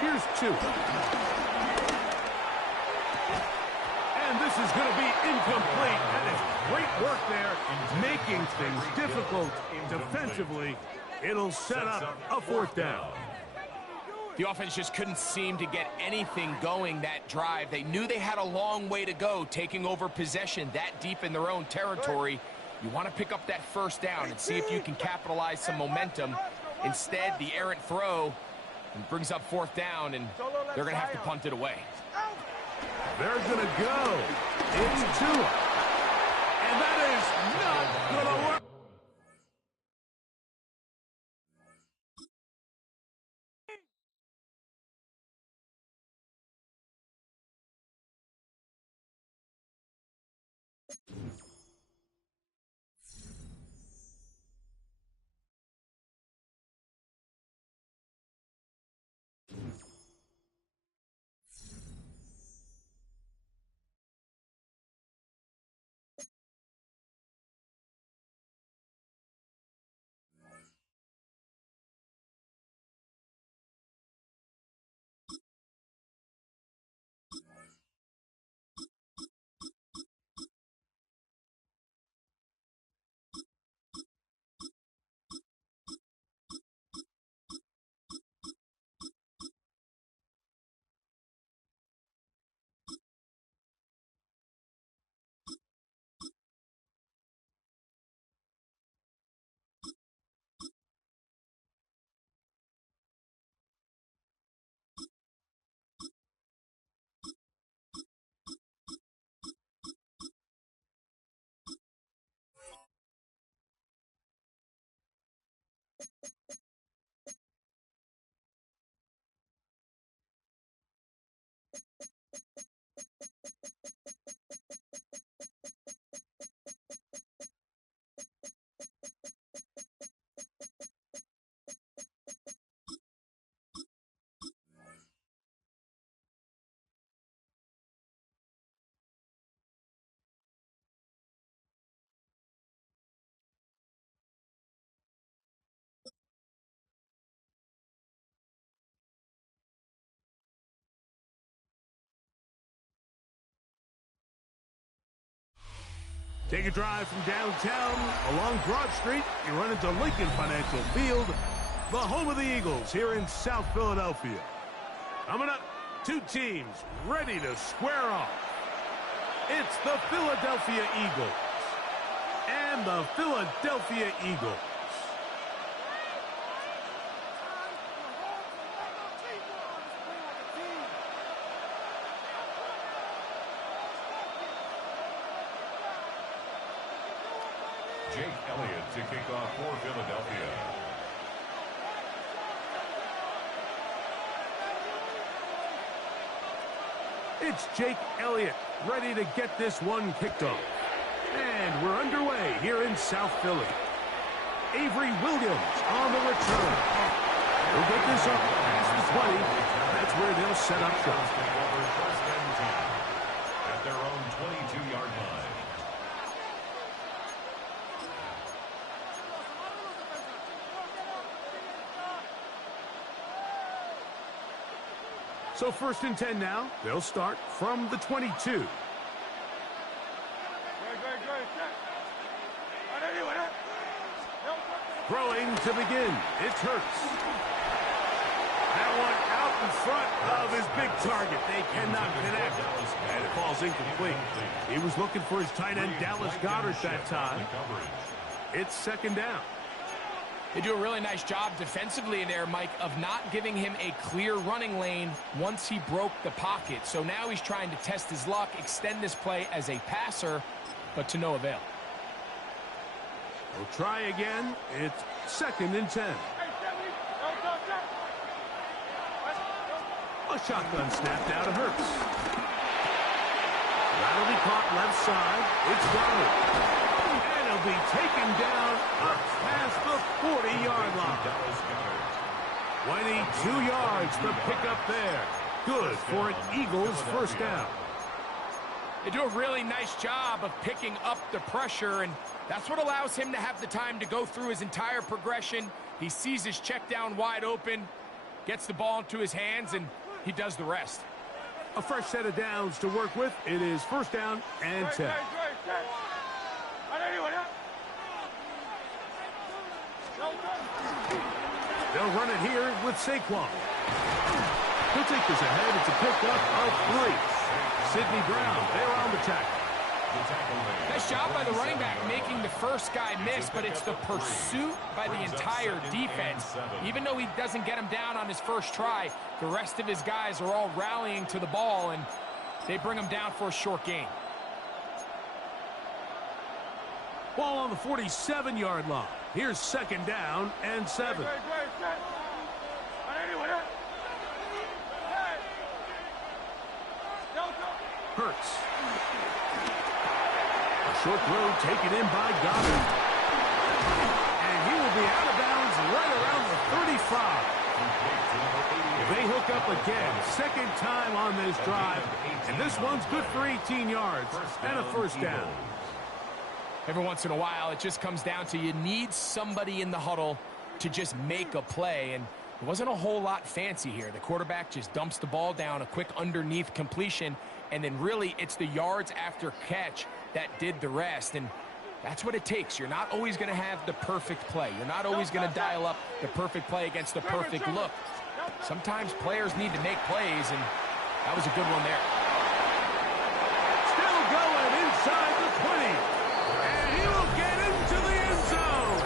Here's 2. And this is going to be incomplete. That is great work there, making things difficult defensively. It'll set up a 4th down. The offense just couldn't seem to get anything going that drive. They knew they had a long way to go, taking over possession that deep in their own territory. You want to pick up that 1st down and see if you can capitalize some momentum. Instead, the errant throw brings up 4th down, and they're going to have to punt it away. They're going to go into it. And that is not going to work. Take a drive from downtown along Broad Street. You run into Lincoln Financial Field, the home of the Eagles here in South Philadelphia. Coming up, 2 teams ready to square off. It's the Philadelphia Eagles and the Philadelphia Eagles. Jake Elliott to kick off for Philadelphia. It's Jake Elliott ready to get this one kicked off. And we're underway here in South Philly. Avery Williams on the return. He'll get this up past the 20. That's where they'll set up shop. At their own 22-yard line. So 1st and 10 now. They'll start from the 22. Throwing to begin. It's Hurts. That one out in front of his big target. They cannot connect. And it falls incomplete. He was looking for his tight end, Dallas Goedert, that time. It's 2nd down. They do a really nice job defensively there, Mike, of not giving him a clear running lane once he broke the pocket. So now he's trying to test his luck, extend this play as a passer, but to no avail. We'll try again. It's 2nd and 10. A shotgun snap now to Hurts. That'll be caught left side. It's Goedert. And he'll be taken down up past the 40-yard line. 22 yards to pick up there. Good for an Eagles 1st down. They do a really nice job of picking up the pressure, and that's what allows him to have the time to go through his entire progression. He sees his check down wide open, gets the ball into his hands, and he does the rest. A fresh set of downs to work with. It is first down and 10. They'll run it here with Saquon. He'll take this ahead. It's a pickup of 3. Sidney Brown, they're on the tackle. Nice job by the running back making the first guy miss, but it's the pursuit by the entire defense. Even though he doesn't get him down on his first try, the rest of his guys are all rallying to the ball, and they bring him down for a short gain. Ball on the 47-yard line. Here's second down and 7. Hurts. A short throw taken in by Goddard. And he will be out of bounds right around the 35. They hook up again. Second time on this drive. And this one's good for 18 yards and a first down. Every once in a while, it just comes down to you need somebody in the huddle to just make a play, and it wasn't a whole lot fancy here. The quarterback just dumps the ball down, a quick underneath completion, and then really it's the yards after catch that did the rest, and that's what it takes. You're not always going to have the perfect play. You're not always going to dial up the perfect play against the perfect look. Sometimes players need to make plays, and that was a good one there. Still going inside the 20. And he will get into the end zone.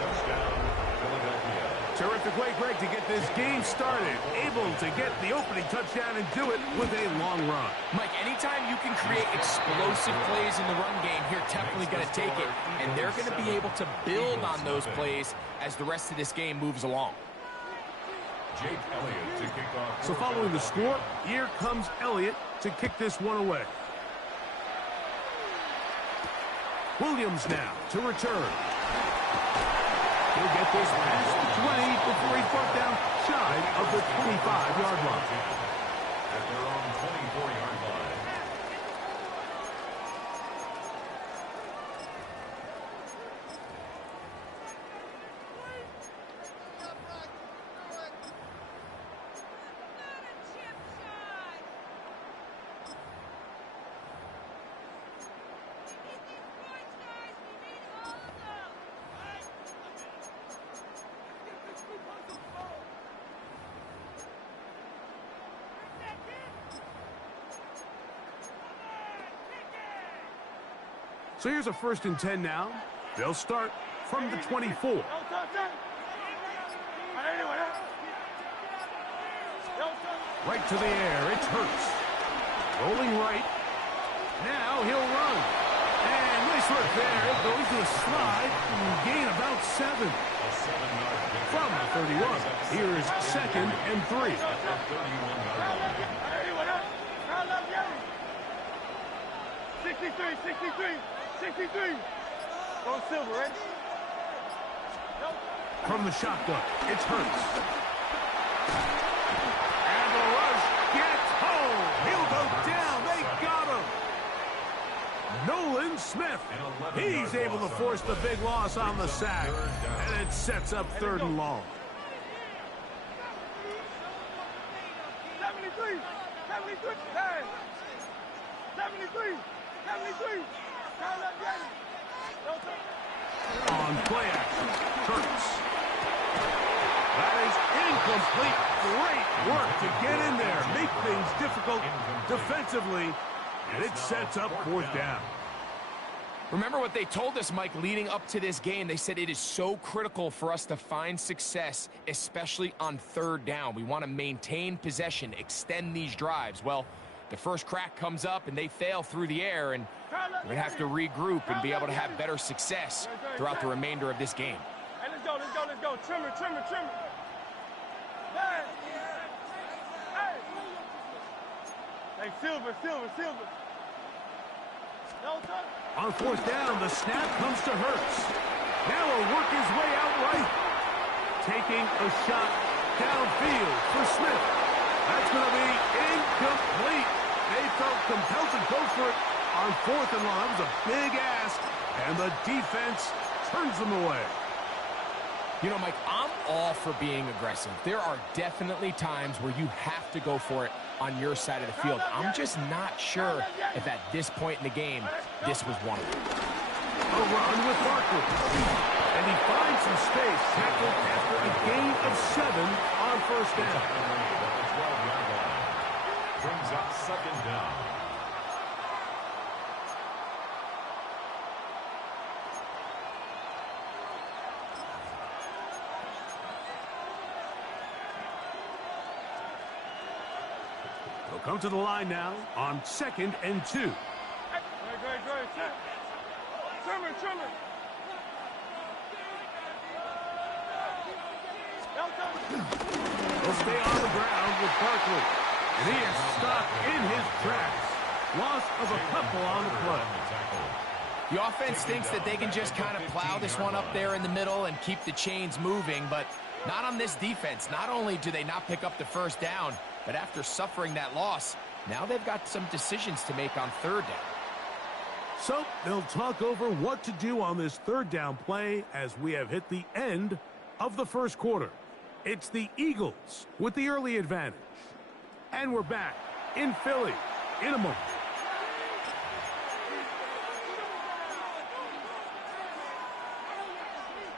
Touchdown, Philadelphia. Terrific way, Greg, to get this game started. Able to get the opening touchdown and do it with a long run. Mike, anytime you can create explosive plays in the run game, you're definitely going to take it. And they're going to be able to build on those plays as the rest of this game moves along. Jake Elliott to kick off. So following the score, here comes Elliott to kick this one away. Williams now to return. He'll get this past the 20 before he's brought down shy of the 25-yard line. At their own 24-yard line. So here's a 1st and 10 now. They'll start from the 24. Right to the air. It's Hurts. Rolling right. Now he'll run. And nice work there. It goes to a slide and gain about 7. From the 31. Here's 2nd and 3. 63. Go Silver, ready? From the shotgun, it's Hurts. And the rush gets home. He'll go down. They got him. Nolan Smith. He's able to force the big loss on the sack. And it sets up 3rd and long. 73. 73. On play action, Hurts. That is incomplete. Great work to get in there, make things difficult defensively, and it sets up 4th down. Remember what they told us, Mike, leading up to this game. They said it is so critical for us to find success, especially on 3rd down. We want to maintain possession, extend these drives. Well, the first crack comes up and they fail through the air, and we're going to have to regroup and be able to have better success throughout the remainder of this game. Hey, let's go. Trimmer. Hey, Silver. On 4th down, the snap comes to Hurts. Now he'll work his way out right. Taking a shot downfield for Smith. That's going to be incomplete. They felt compelled to go for it on 4th and long. That was a big ask, and the defense turns them away. You know, Mike, I'm all for being aggressive. There are definitely times where you have to go for it on your side of the field. I'm just not sure if at this point in the game, this was one of them. A run with Barkley. And he finds some space, tackled after a gain of 7 on 1st down. Brings up 2nd down. They'll come to the line now on 2nd and 2. Great. Trimmer. He'll stay on the ground with Barkley. And he is stopped in his tracks. Loss of a couple on the play. The offense thinks that they can just kind of plow this one up there in the middle and keep the chains moving, but not on this defense. Not only do they not pick up the 1st down, but after suffering that loss, now they've got some decisions to make on 3rd down. So they'll talk over what to do on this 3rd down play as we have hit the end of the 1st quarter. It's the Eagles with the early advantage. And we're back in Philly in a moment.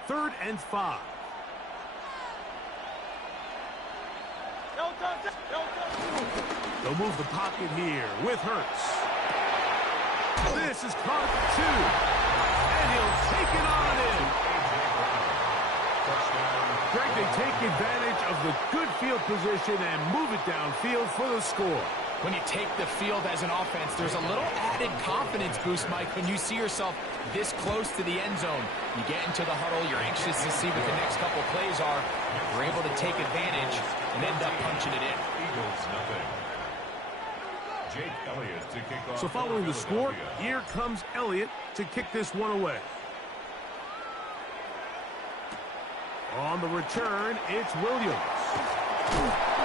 Third and 5. They'll move the pocket here with Hurts. This is caught at 2. And he'll take it on in. Greg, they take advantage of the good field position and move it downfield for the score. When you take the field as an offense, there's a little added confidence boost, Mike, when you see yourself this close to the end zone. You get into the huddle, you're anxious to see what the next couple plays are. You're able to take advantage and end up punching it in. Eagles nothing. Jake Elliott to kick off. So following the score, here comes Elliott to kick this one away. On the return, it's Williams.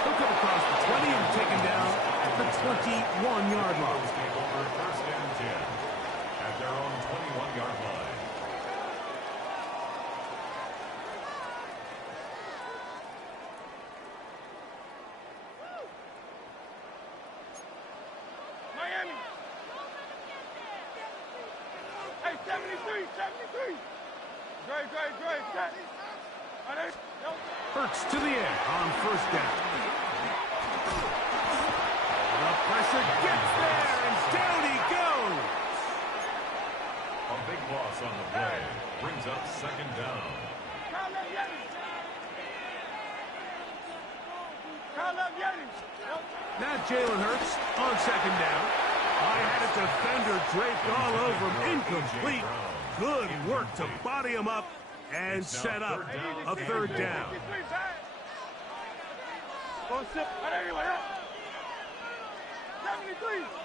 He'll come across the 20 and taken down at the 21-yard line. Take over 1st and 10 at their own 21-yard line. Miami. Hey, 73. Great. Set. Hurts to the air on 1st down. The pressure gets there, and down he goes. A big loss on the play. Brings up 2nd down. Now Jalen Hurts on 2nd down. I had a defender draped all over him. Incomplete. Good work to body him up and set up a 3rd down.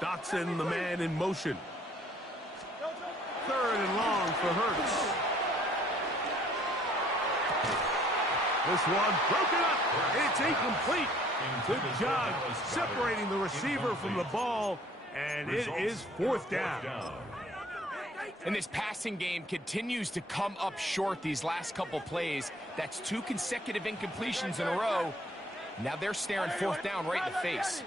Dotson, the man in motion. 3rd and long for Hurts. This one broken up. It's incomplete. Good job separating the receiver from the ball, and it is 4th down. And this passing game continues to come up short these last couple plays. That's 2 consecutive incompletions in a row. Now they're staring 4th down right in the face.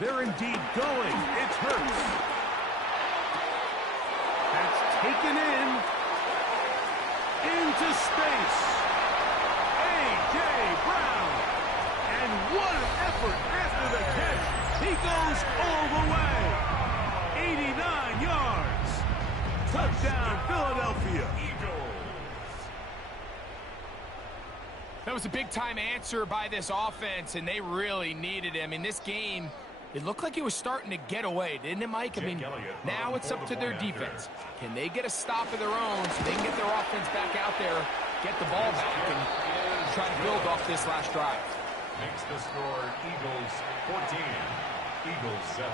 They're indeed going. It's Hurts. That's taken into space. A.J. Brown. And what an effort after the catch. He goes all the way. 89 yards. Touchdown, Philadelphia. That was a big-time answer by this offense, and they really needed it. I mean, this game, it looked like it was starting to get away, didn't it, Mike? I mean, now it's up to their defense. Can they get a stop of their own so they can get their offense back out there, get the ball back, and try to build off this last drive? Makes the score Eagles 14, Eagles 7.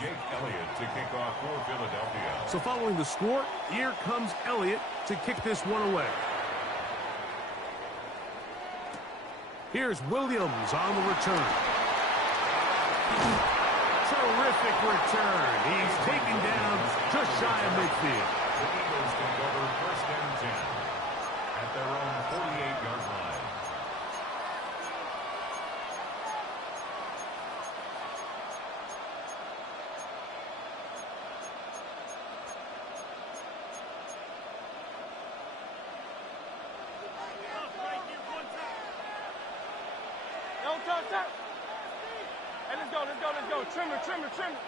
Jake Elliott to kick off for Philadelphia. So following the score, here comes Elliott to kick this one away. Here's Williams on the return. Terrific return. He's taken down just shy of midfield. The Eagles take over first and 10 at their own 48-yard line. Don't touch that. Hey, let's go, let's go, let's go. Trim it, trim it, trim it.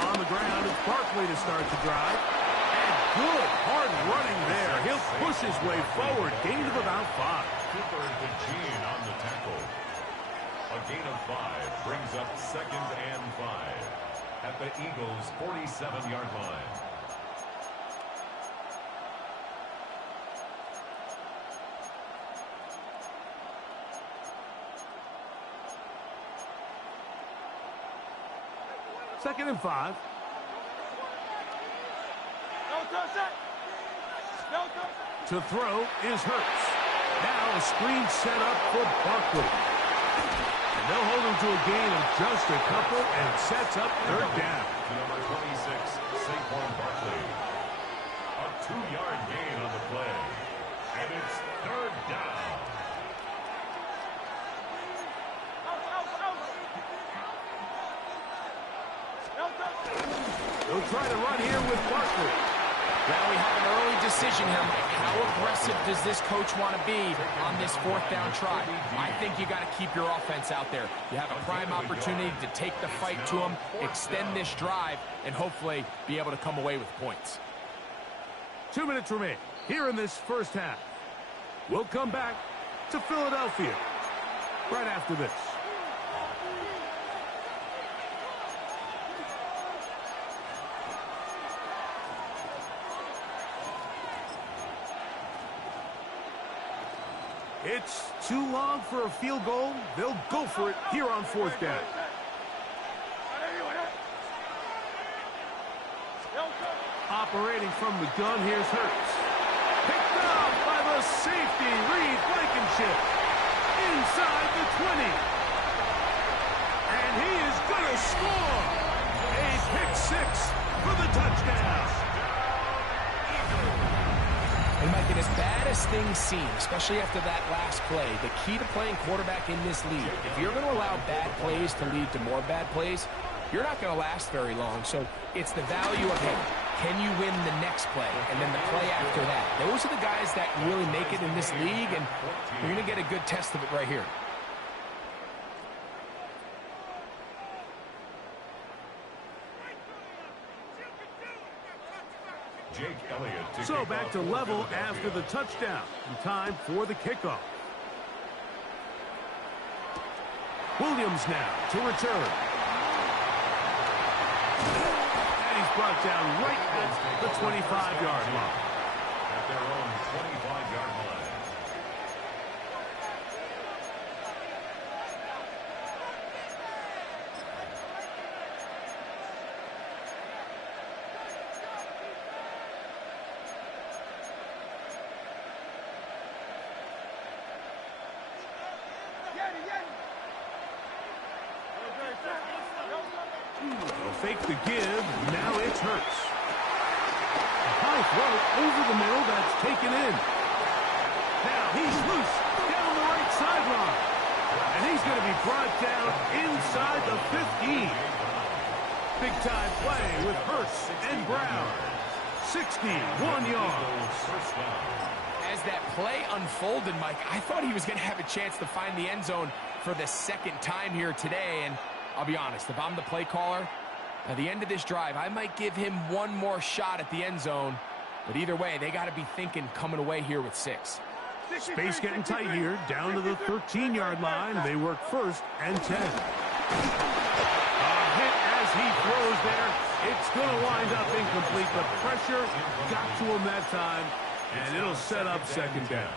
On the ground, it's Barkley to start the drive. And good, hard running there. He'll push his way forward. Gain of about 5. Cooper to Gene on the tackle. A gain of 5 brings up second and 5 at the Eagles' 47-yard line. Second and 5. Don't touch that. Don't touch that. To throw is Hurts. Now a screen set up for Barkley. And they'll hold him to a gain of just a couple and sets up third down. To number 26, Saquon Barkley. A 2-yard gain on the play. And it's third down. They'll try to run here with Barkley. Well, we have an early decision here, Mike. How aggressive does this coach want to be on this fourth down try? I think you got to keep your offense out there. You have a prime opportunity to take the fight to them, extend this drive, and hopefully be able to come away with points. 2 minutes remain here in this first half. We'll come back to Philadelphia right after this. It's too long for a field goal. They'll go for it here on fourth down. Operating from the gun, here's Hurts. Picked up by the safety, Reed Blankenship. Inside the 20. And he is going to score. A pick 6 for the touchdown. And Mike, as bad as things seem, especially after that last play, the key to playing quarterback in this league, if you're going to allow bad plays to lead to more bad plays, you're not going to last very long. So it's the value of, hey, can you win the next play and then the play after that? Those are the guys that really make it in this league, and you're going to get a good test of it right here. Jake Elliott. So back to level after the touchdown. And time for the kickoff. Williams now to return. And he's brought down right at the 25-yard line. At their own 25-yard line. They'll fake the give. Now it's Hurts. A high throw over the middle. That's taken in. Now he's loose down the right sideline. And he's going to be brought down inside the 15. Big-time play with Hurts and Brown. 61 yards. As that play unfolded, Mike, I thought he was going to have a chance to find the end zone for the second time here today. And I'll be honest, if I'm the play caller, at the end of this drive, I might give him one more shot at the end zone. But either way, they got to be thinking coming away here with 6. Space getting tight here, down to the 13-yard line. They work first and 10. A hit as he throws there. It's going to wind up incomplete. The pressure got to him that time, and it'll set up second down.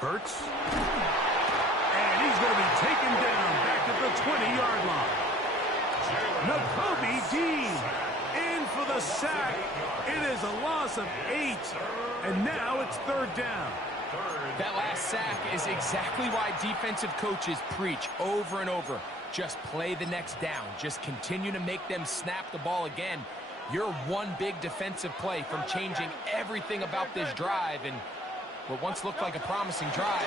Hurts. And he's going to be taken down back at the 20-yard line. Nakobe Dean in for the sack. It is a loss of 8. And now it's 3rd down. That last sack is exactly why defensive coaches preach over and over. Just play the next down. Just continue to make them snap the ball again. You're one big defensive play from changing everything about this drive. And what once looked like a promising drive,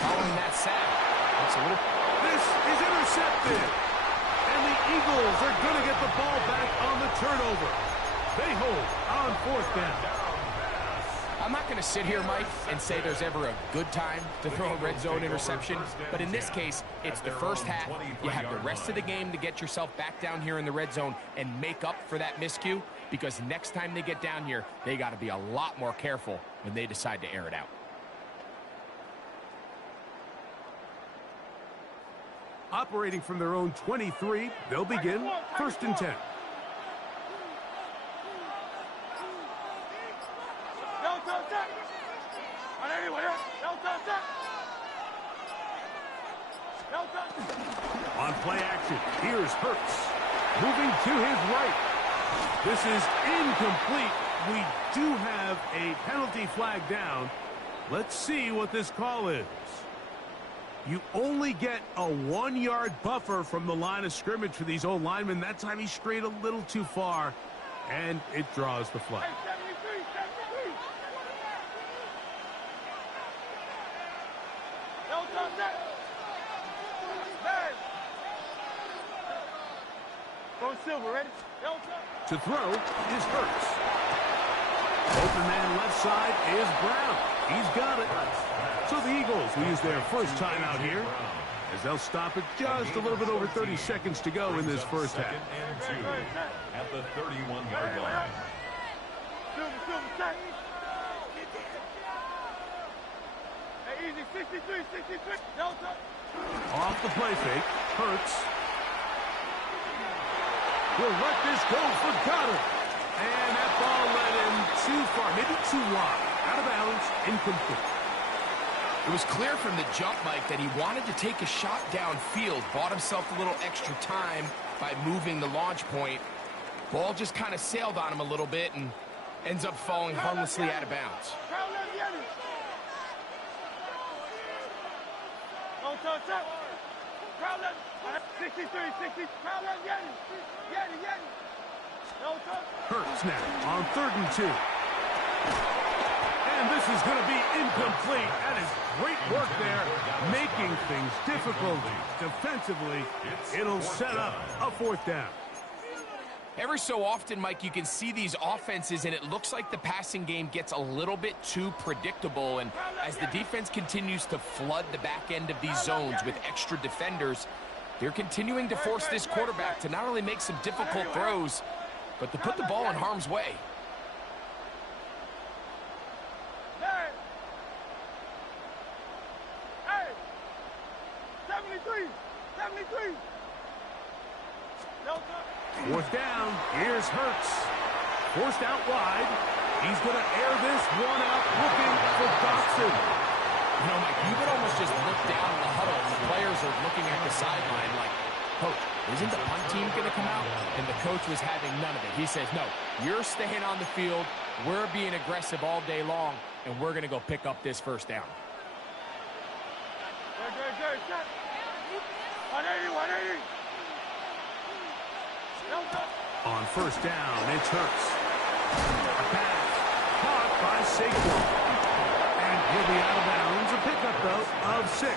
following that sack, that's a little... This is intercepted. And the Eagles are going to get the ball back on the turnover. They hold on 4th down. I'm not going to sit here, Mike, and say there's ever a good time to throw a red zone interception, but in this case, it's the first half. You have the rest of the game to get yourself back down here in the red zone and make up for that miscue, because next time they get down here, they got to be a lot more careful when they decide to air it out. Operating from their own 23, they'll begin 1st and 10. On play action, here's Hurts. Moving to his right. This is incomplete. We do have a penalty flag down. Let's see what this call is. You only get a 1-yard buffer from the line of scrimmage for these old linemen. That time he strayed a little too far, and it draws the flag. Silver, ready? To throw is Hurts. Open man left side is Brown. He's got it. So the Eagles will use their first timeout here, as they'll stop it just a little bit over 30 seconds to go in this first half. And 2 at the 31-yard line. Silver, check. Hey, easy, 63. Delta. Off the play fake, Hurts will let this go for Goddard. And that ball led him too far, maybe too wide. Out of bounds, incomplete. It was clear from the jump, Mike, that he wanted to take a shot downfield, bought himself a little extra time by moving the launch point. Ball just kind of sailed on him a little bit and ends up falling harmlessly out of bounds. Hurts now on 3rd and 2. And this is going to be incomplete. That is great work there, making things difficult defensively. It'll set up a 4th down. Every so often, Mike, you can see these offenses, and it looks like the passing game gets a little bit too predictable. And as the defense continues to flood the back end of these zones with extra defenders, they're continuing to force this quarterback to not only make some difficult throws, but to put the ball in harm's way. Hey! 73! 73! 4th down. Here's Hurts. Forced out wide. He's going to air this one out, looking for Dotson. You know, Mike, you could almost just look down in the huddle, and the players are looking at the sideline like, Coach, isn't the punt team going to come out? And the coach was having none of it. He says, no, you're staying on the field. We're being aggressive all day long, and we're going to go pick up this 1st down. Good. 180, 180. On 1st down, it's Hurts. A pass caught by Saquon. And he'll be out of bounds. A pickup, though, of 6.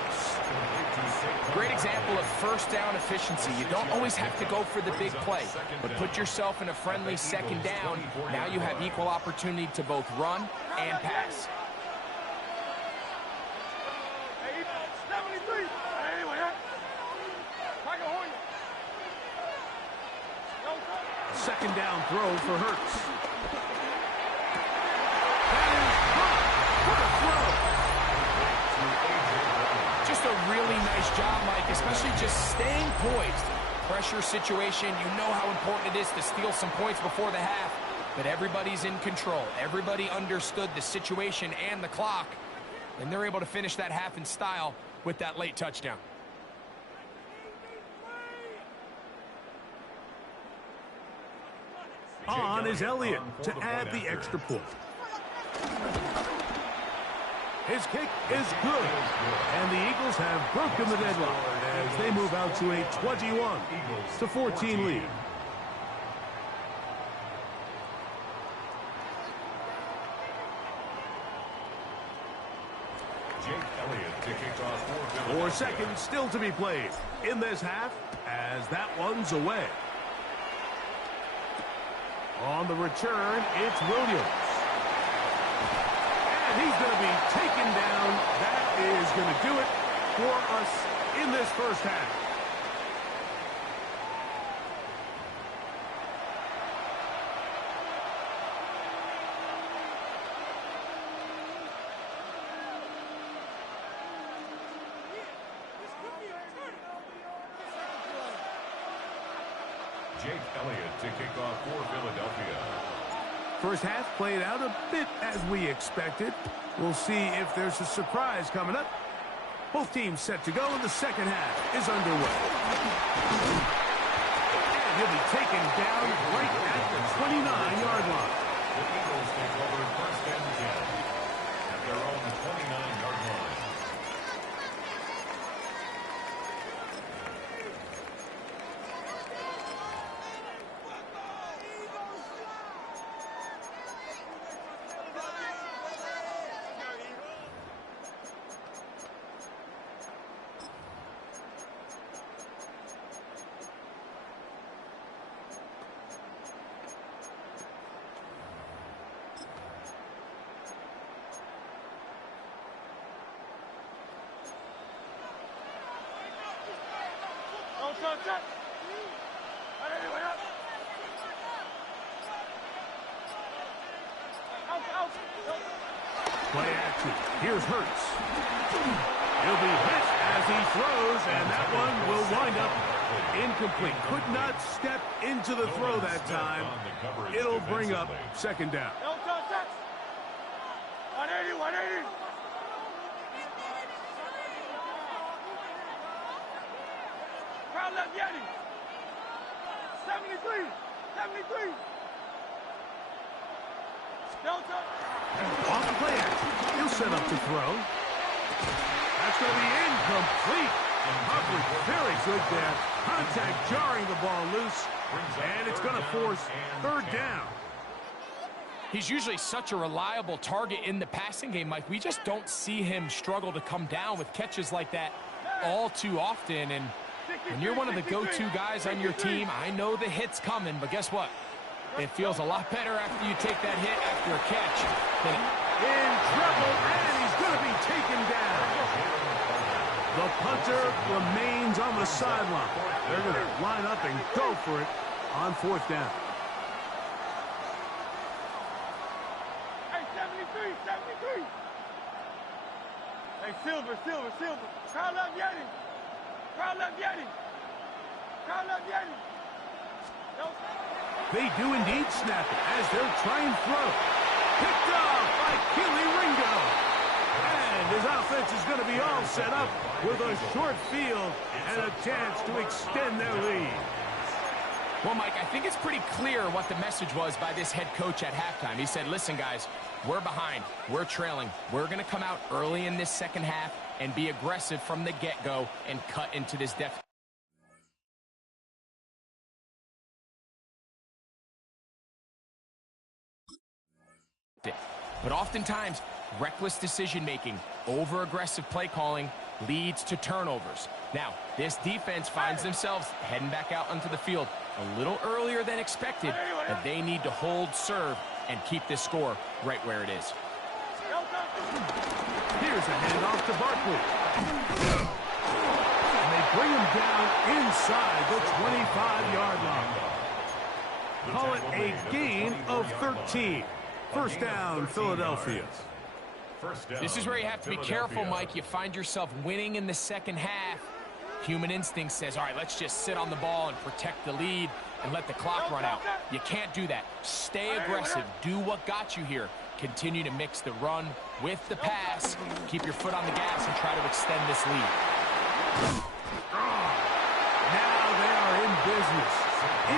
Great example of 1st down efficiency. You don't always have to go for the big play, but put yourself in a friendly 2nd down. Now you have equal opportunity to both run and pass. Second down throw for Hurts. That is caught. What a throw. Just a really nice job, Mike, especially just staying poised. Pressure situation, you know how important it is to steal some points before the half, but everybody's in control. Everybody understood the situation and the clock, And they're able to finish that half in style with that late touchdown. On is Elliott to add the extra point. His kick is good, and the Eagles have broken the deadlock as they move out to a 21-14 lead. Jake Elliott to kick off 4 seconds still to be played in this half as that one's away. On the return, it's Williams. And he's going to be taken down. That is going to do it for us in this first half. Jake Elliott to kick off for Philadelphia. First half played out a bit as we expected. We'll see if there's a surprise coming up. Both teams set to go, and the second half is underway. And he'll be taken down right at the 29-yard line. The Eagles take over first and 10 at their own 29-yard line. Play action. Here's Hurts. He'll be hit as he throws, and that one will wind up incomplete. Could not step into the throw that time. It'll bring up second down. 180, 180. Crowd left Yeti. 73, 73. Delta. Off the play action. He'll set up to throw. That's going to be incomplete. Coverage very good there. Contact jarring the ball loose. And it's going to force third down. He's usually such a reliable target in the passing game, Mike. We just don't see him struggle to come down with catches like that all too often. And when you're one of the go-to guys on your team, I know the hit's coming, but guess what? It feels a lot better after you take that hit after a catch than in trouble, and he's going to be taken down. The punter remains on the sideline. They're going to line up and go for it on fourth down. Hey, 73, 73. Hey, Silver. Crowd left Yeti. Crowd left Yeti. Crowd left Yeti. They do indeed snap it as they'll try and throw. Picked off by Kelee Ringo. And his offense is going to be all set up with a short field and a chance to extend their lead. Well, Mike, I think it's pretty clear what the message was by this head coach at halftime. He said, listen, guys, we're behind. We're trailing. We're going to come out early in this second half and be aggressive from the get-go and cut into this deficit. But oftentimes, reckless decision-making, over-aggressive play calling leads to turnovers. Now, this defense finds themselves heading back out onto the field a little earlier than expected, but they need to hold serve and keep this score right where it is. Here's a handoff to Barkley. And they bring him down inside the 25-yard line. Call it a gain of 13. First down, Philadelphia. This is where you have to be careful, Mike. You find yourself winning in the second half. Human instinct says, all right, let's just sit on the ball and protect the lead and let the clock run out. You can't do that. Stay aggressive. Do what got you here. Continue to mix the run with the pass. Keep your foot on the gas and try to extend this lead. Now they are in business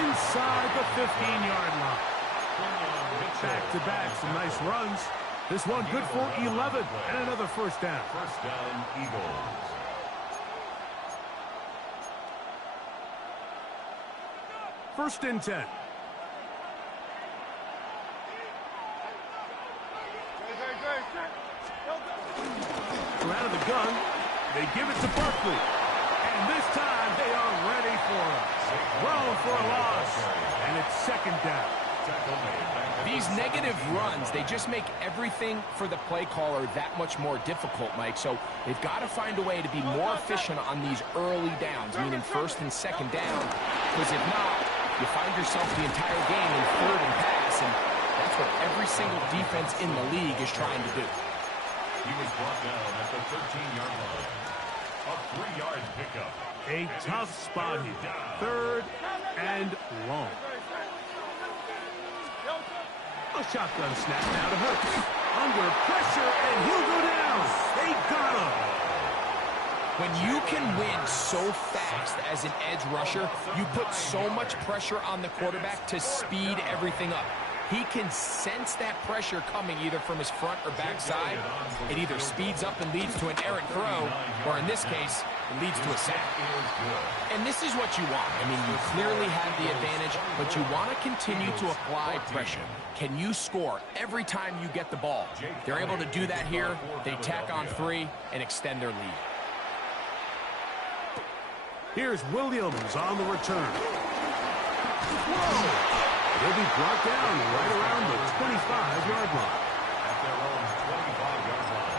inside the 15-yard line. Back-to-back, some nice runs. This one good for 11 and another first down. First down, Eagles. First and 10. Out of the gun, they give it to Barkley. And this time they are ready for us. Throw for a loss. And it's second down. These negative runs, they just make everything for the play caller that much more difficult, Mike. So they've got to find a way to be more efficient on these early downs, meaning first and second down. Because if not, you find yourself the entire game in third and pass. And that's what every single defense in the league is trying to do. He was brought down at the 13-yard line. A 3-yard pickup. A tough spot here. Third and long. A shotgun snap now to Hurts. Under pressure, and he'll go down. They got him. When you can win so fast as an edge rusher, you put so much pressure on the quarterback to speed everything up. He can sense that pressure coming either from his front or back side. It either speeds up and leads to an errant throw, or in this case, it leads to a sack. And this is what you want. I mean, you clearly have the advantage, but you want to continue to apply pressure. Can you score every time you get the ball? They're able to do that here. They tack on 3 and extend their lead. Here's Williams on the return. Whoa! He'll be brought down right around the 25-yard line. At their own 25-yard line.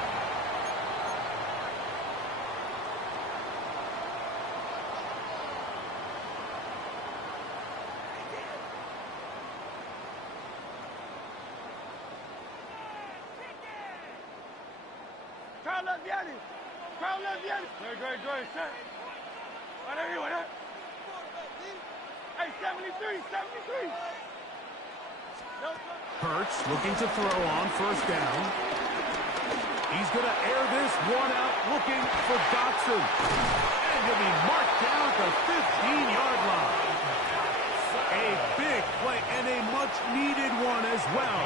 Crowd left Yanni. Crowd left Yanni. Great, set. Right there. Hey, 73. Hurts looking to throw on first down. He's going to air this one out, looking for Dotson. And he'll be marked down at the 15-yard line. A big play and a much-needed one as well.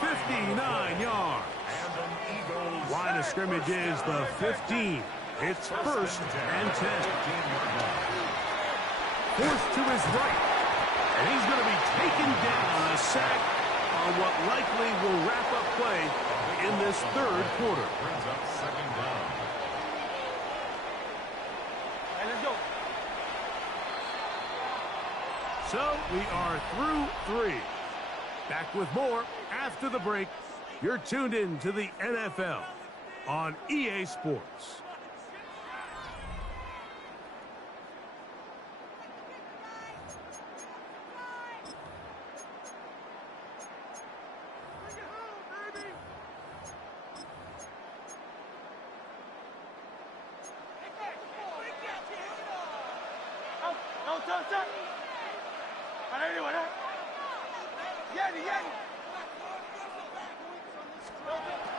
59 yards. Line of scrimmage is the 15. It's first and 10. Forced to his right. And he's going to be taken down on a sack on what likely will wrap up play in this third quarter. Brings up second down. Hey, let's go. So we are through 3. Back with more after the break. You're tuned in to the NFL on EA Sports.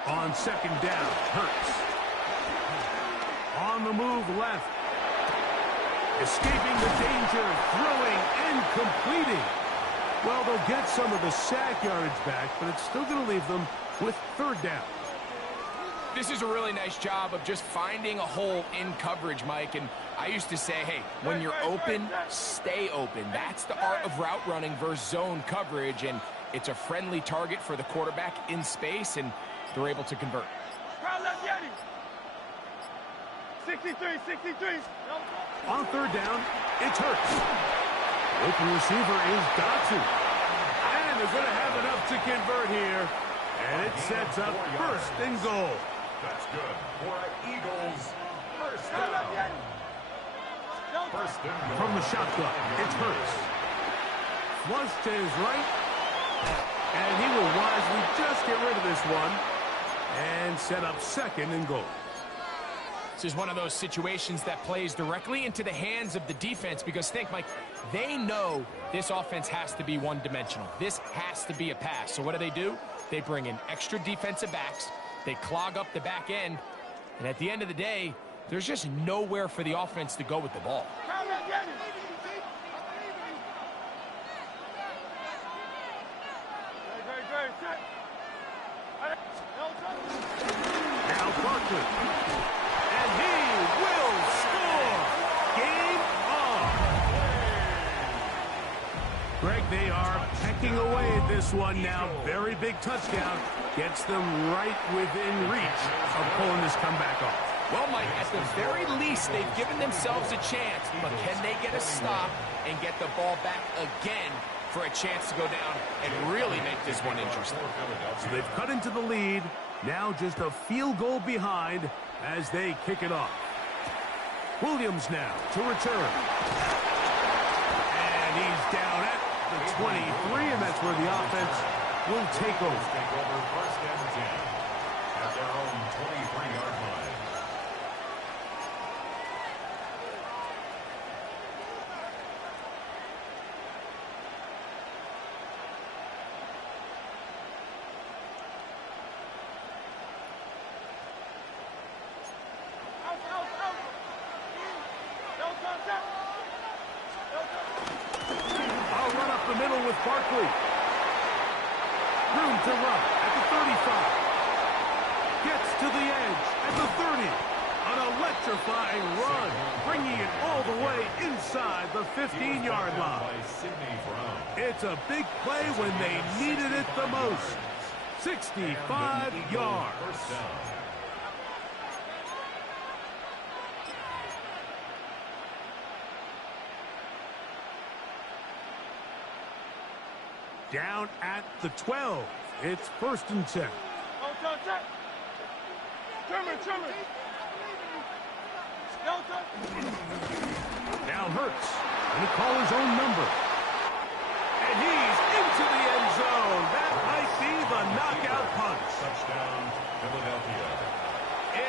On second down, Hurts. On the move left. Escaping the danger, throwing and completing. Well, they'll get some of the sack yardage back, but it's still going to leave them with third down. This is a really nice job of just finding a hole in coverage, Mike. And I used to say, hey, when you're open, stay open. That's the art of route running versus zone coverage. And it's a friendly target for the quarterback in space, and they're able to convert. Crowd left Yanni. 63. On third down, it's Hurts. Open receiver is Dotson. And they're going to have enough to convert here. And it sets up first and goal. That's good for Eagles. First down. First and goal. From the shotgun, it's Hurts. Flush to his right. And he will wisely just get rid of this one and set up second and goal. This is one of those situations that plays directly into the hands of the defense because think, Mike, they know this offense has to be one-dimensional. This has to be a pass. So what do? They bring in extra defensive backs. They clog up the back end. And at the end of the day, there's just nowhere for the offense to go with the ball. Now Barkley. And he will score. Game on. Greg, they are pecking away at this one now. Very big touchdown. Gets them right within reach of pulling this comeback off. Well, Mike, at the very least, they've given themselves a chance. But can they get a stop and get the ball back again for a chance to go down and really make this one interesting? So they've cut into the lead. Now just a field goal behind as they kick it off. Williams now to return. And he's down at the 23, and that's where the offense will take over. First and 10 at their own 23-yard line. I'll run up the middle with Barkley. Room to run at the 35. Gets to the edge at the 30. An electrifying run, bringing it all the way inside the 15-yard line. It's a big play when they needed it the most. 65 yards. Down at the 12. It's first and 10. Now Hurts. And he called his own number. And he's into the end zone. That might be the knockout punch. Touchdown, Philadelphia.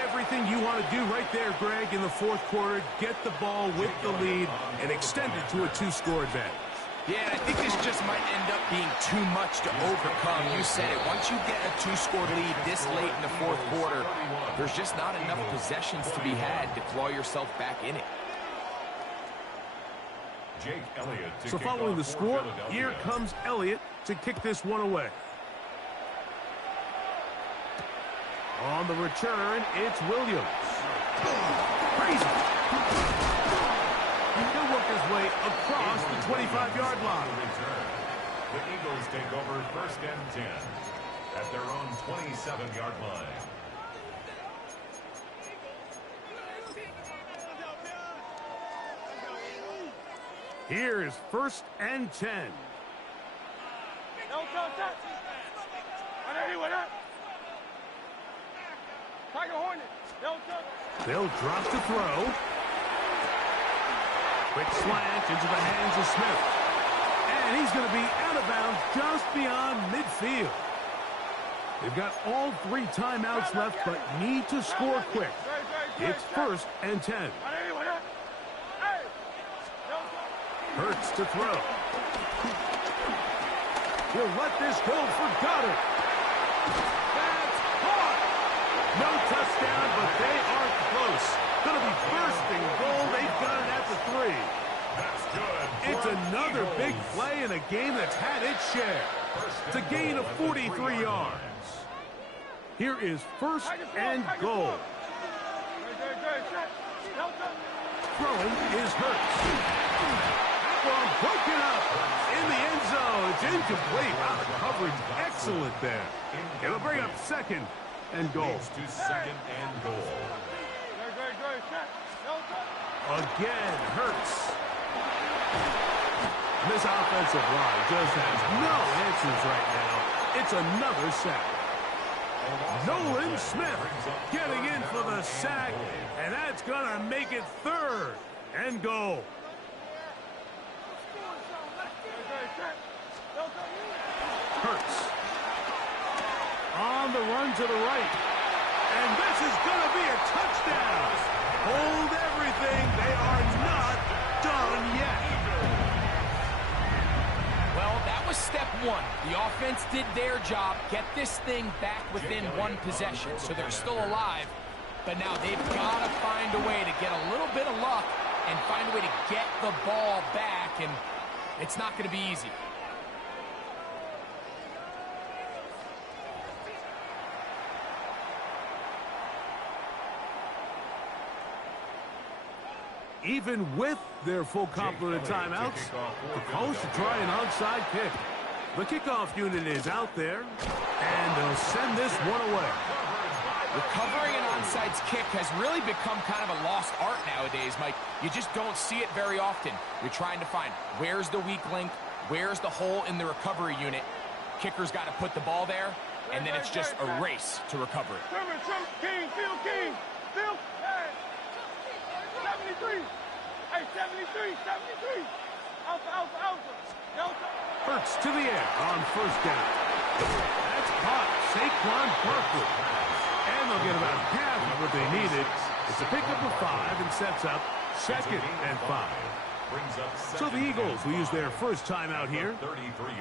Everything you want to do right there, Greg, in the fourth quarter. Get the ball with the lead and extend it to a two-score advantage. Yeah, I think this just might end up being too much to overcome. You said it. Once you get a two-score lead this late in the fourth quarter, there's just not enough possessions to be had to claw yourself back in it. Jake Elliott. So following the score, here comes Elliott to kick this one away. On the return, it's Williams. Crazy. He'll work his way across the 25-yard line. The Eagles take over first and 10 at their own 27-yard line. Here is first and 10. They'll drop to throw. Quick slant into the hands of Smith. And he's going to be out of bounds just beyond midfield. They've got all 3 timeouts left, but need to score quick. It's first and 10. Hurts to throw. He'll let this go for Goddard. That's caught. No touchdown, but they are close. Going to be first and goal. They've got it at the 3. That's good. It's another big play in a game that's had its share. It's a gain of 43 yards. Here is first and goal. Throwing is Hurts. Ball broken up in the end zone. It's incomplete. Wow, the coverage excellent there. It'll bring up second and goal. To second and goal. Again, Hurts. This offensive line just has no answers right now. It's another sack. Nolan Smith getting in for the sack, and that's going to make it third and goal. Hurts on the run to the right, and this is going to be a touchdown. defense did their job, get this thing back within one possession, so they're still alive. But now they've got to find a way to get a little bit of luck and find a way to get the ball back, and it's not going to be easy. Even with their full complement of timeouts, the coach to try an onside kick. The kickoff unit is out there, and they'll send this one away. Recovering an onside kick has really become kind of a lost art nowadays, Mike. You just don't see it very often. You're trying to find where's the weak link, where's the hole in the recovery unit. Kicker's got to put the ball there, and then it's just a race to recover it. King, Phil, hey, 73. Hey, 73. Alpha. Delta. Hurts to the air on first down. That's caught. Saquon Barkley. And they'll get about half of what they needed. It's a pickup of 5 and sets up 2nd and 5. So the Eagles will use their first timeout here.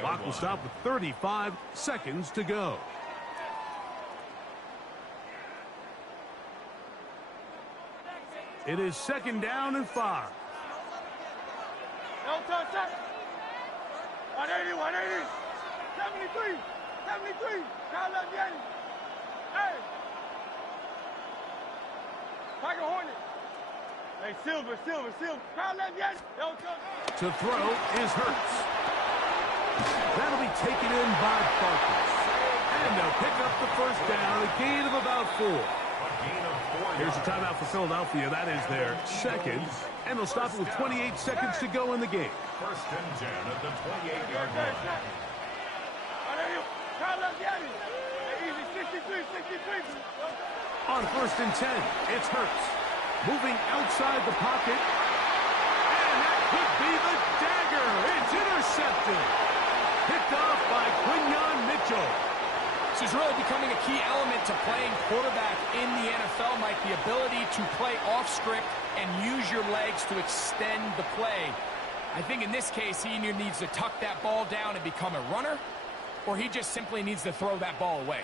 Clock will stop with 35 seconds to go. It is 2nd down and 5. Delta, set. 180. 73. Kyle Leviani. Hey. Tiger Hornet. Hey, Silver. Kyle Leviani. Delta. To throw is Hurts. That'll be taken in by Barkley. And they'll pick up the first down, a gain of about 4. Here's a timeout for Philadelphia. That is their second. And they'll stop it with 28 seconds to go in the game. 1st and 10 at the 28-yard line. On 1st and 10, it's Hurts. Moving outside the pocket. And that could be the dagger. It's intercepted. Picked off by Quinyon Mitchell. This is really becoming a key element to playing quarterback in the NFL, Mike. The ability to play off script and use your legs to extend the play. I think in this case, he either needs to tuck that ball down and become a runner, or he just simply needs to throw that ball away.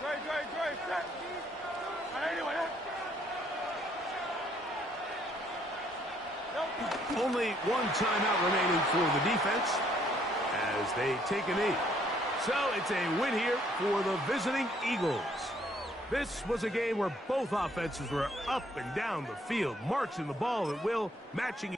Great, set. Only one timeout remaining for the defense as they take a knee. So it's a win here for the visiting Eagles. This was a game where both offenses were up and down the field, marching the ball at will, matching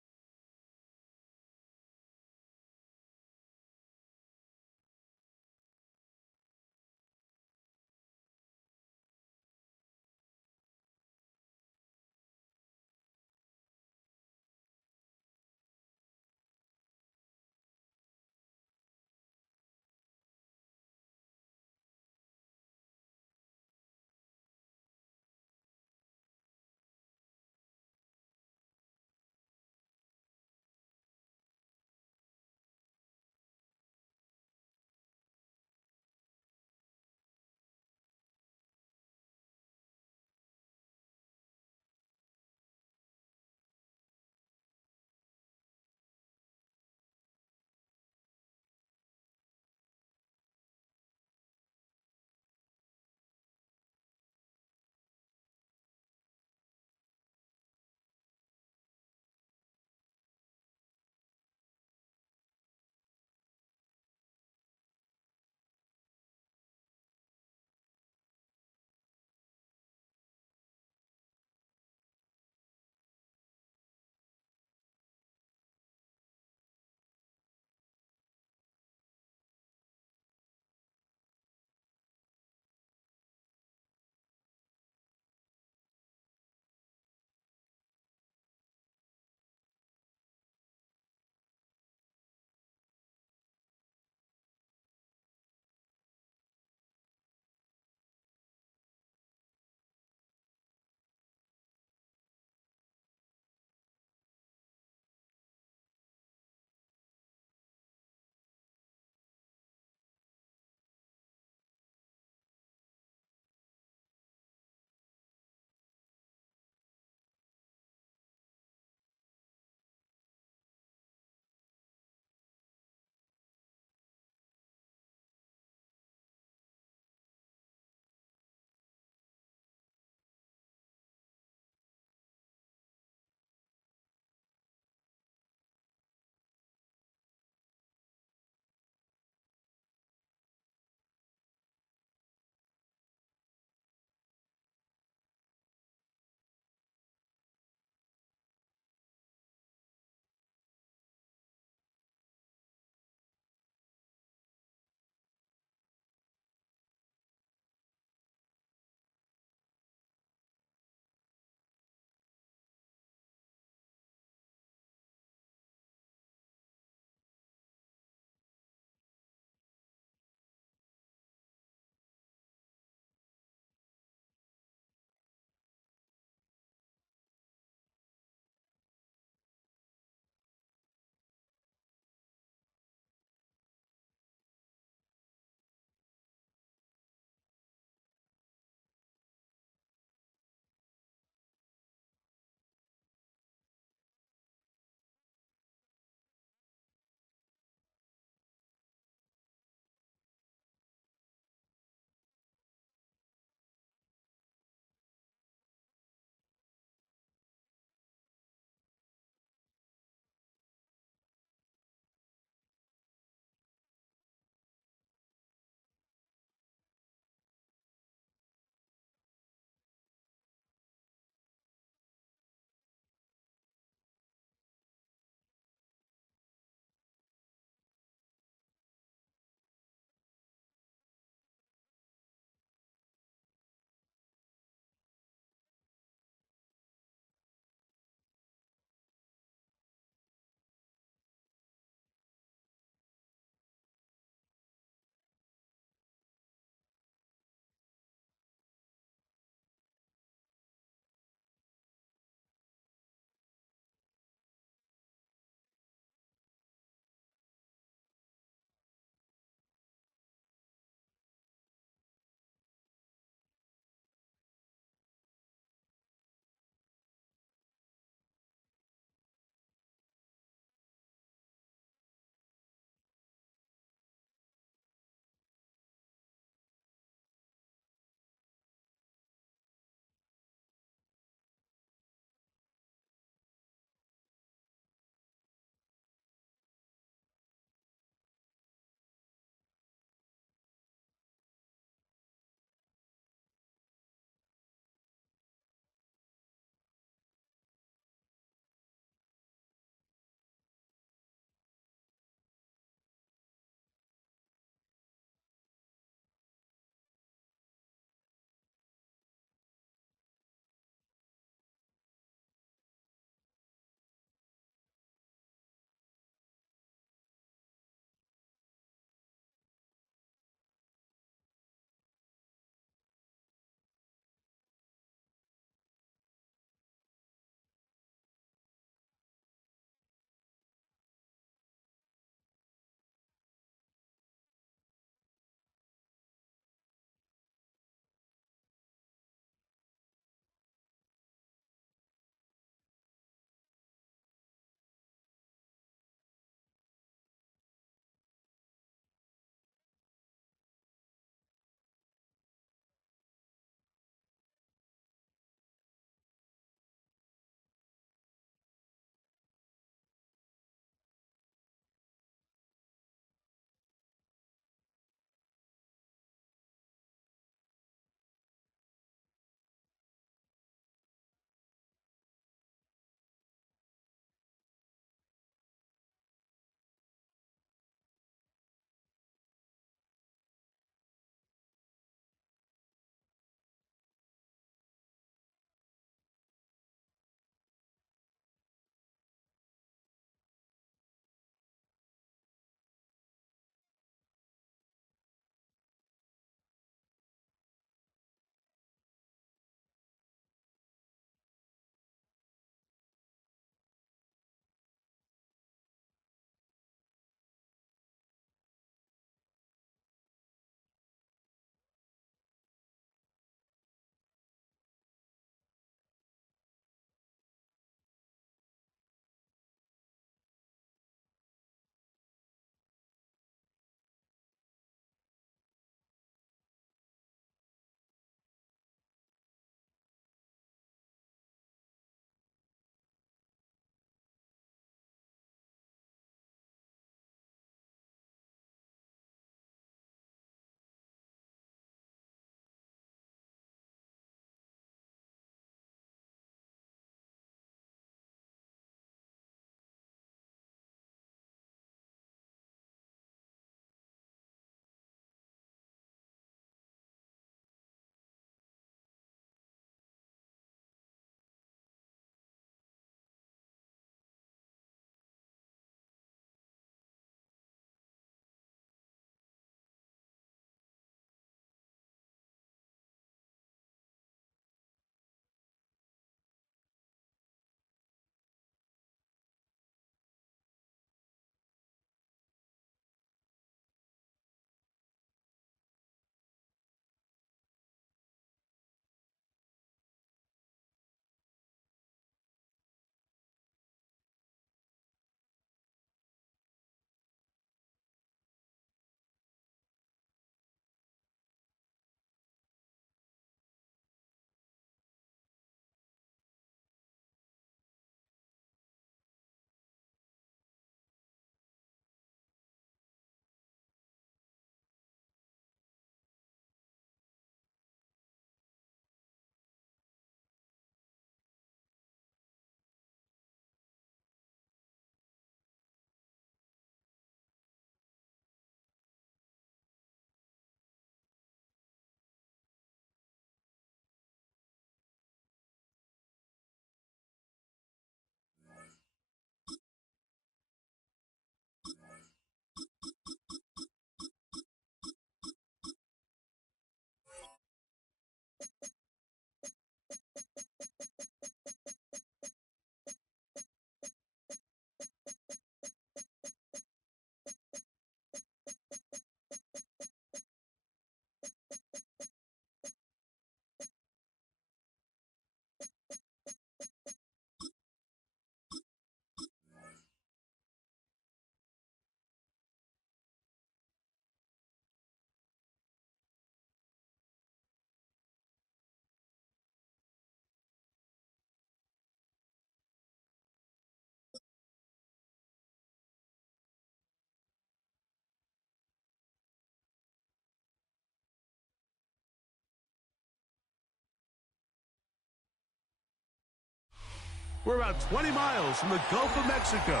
We're about 20 miles from the Gulf of Mexico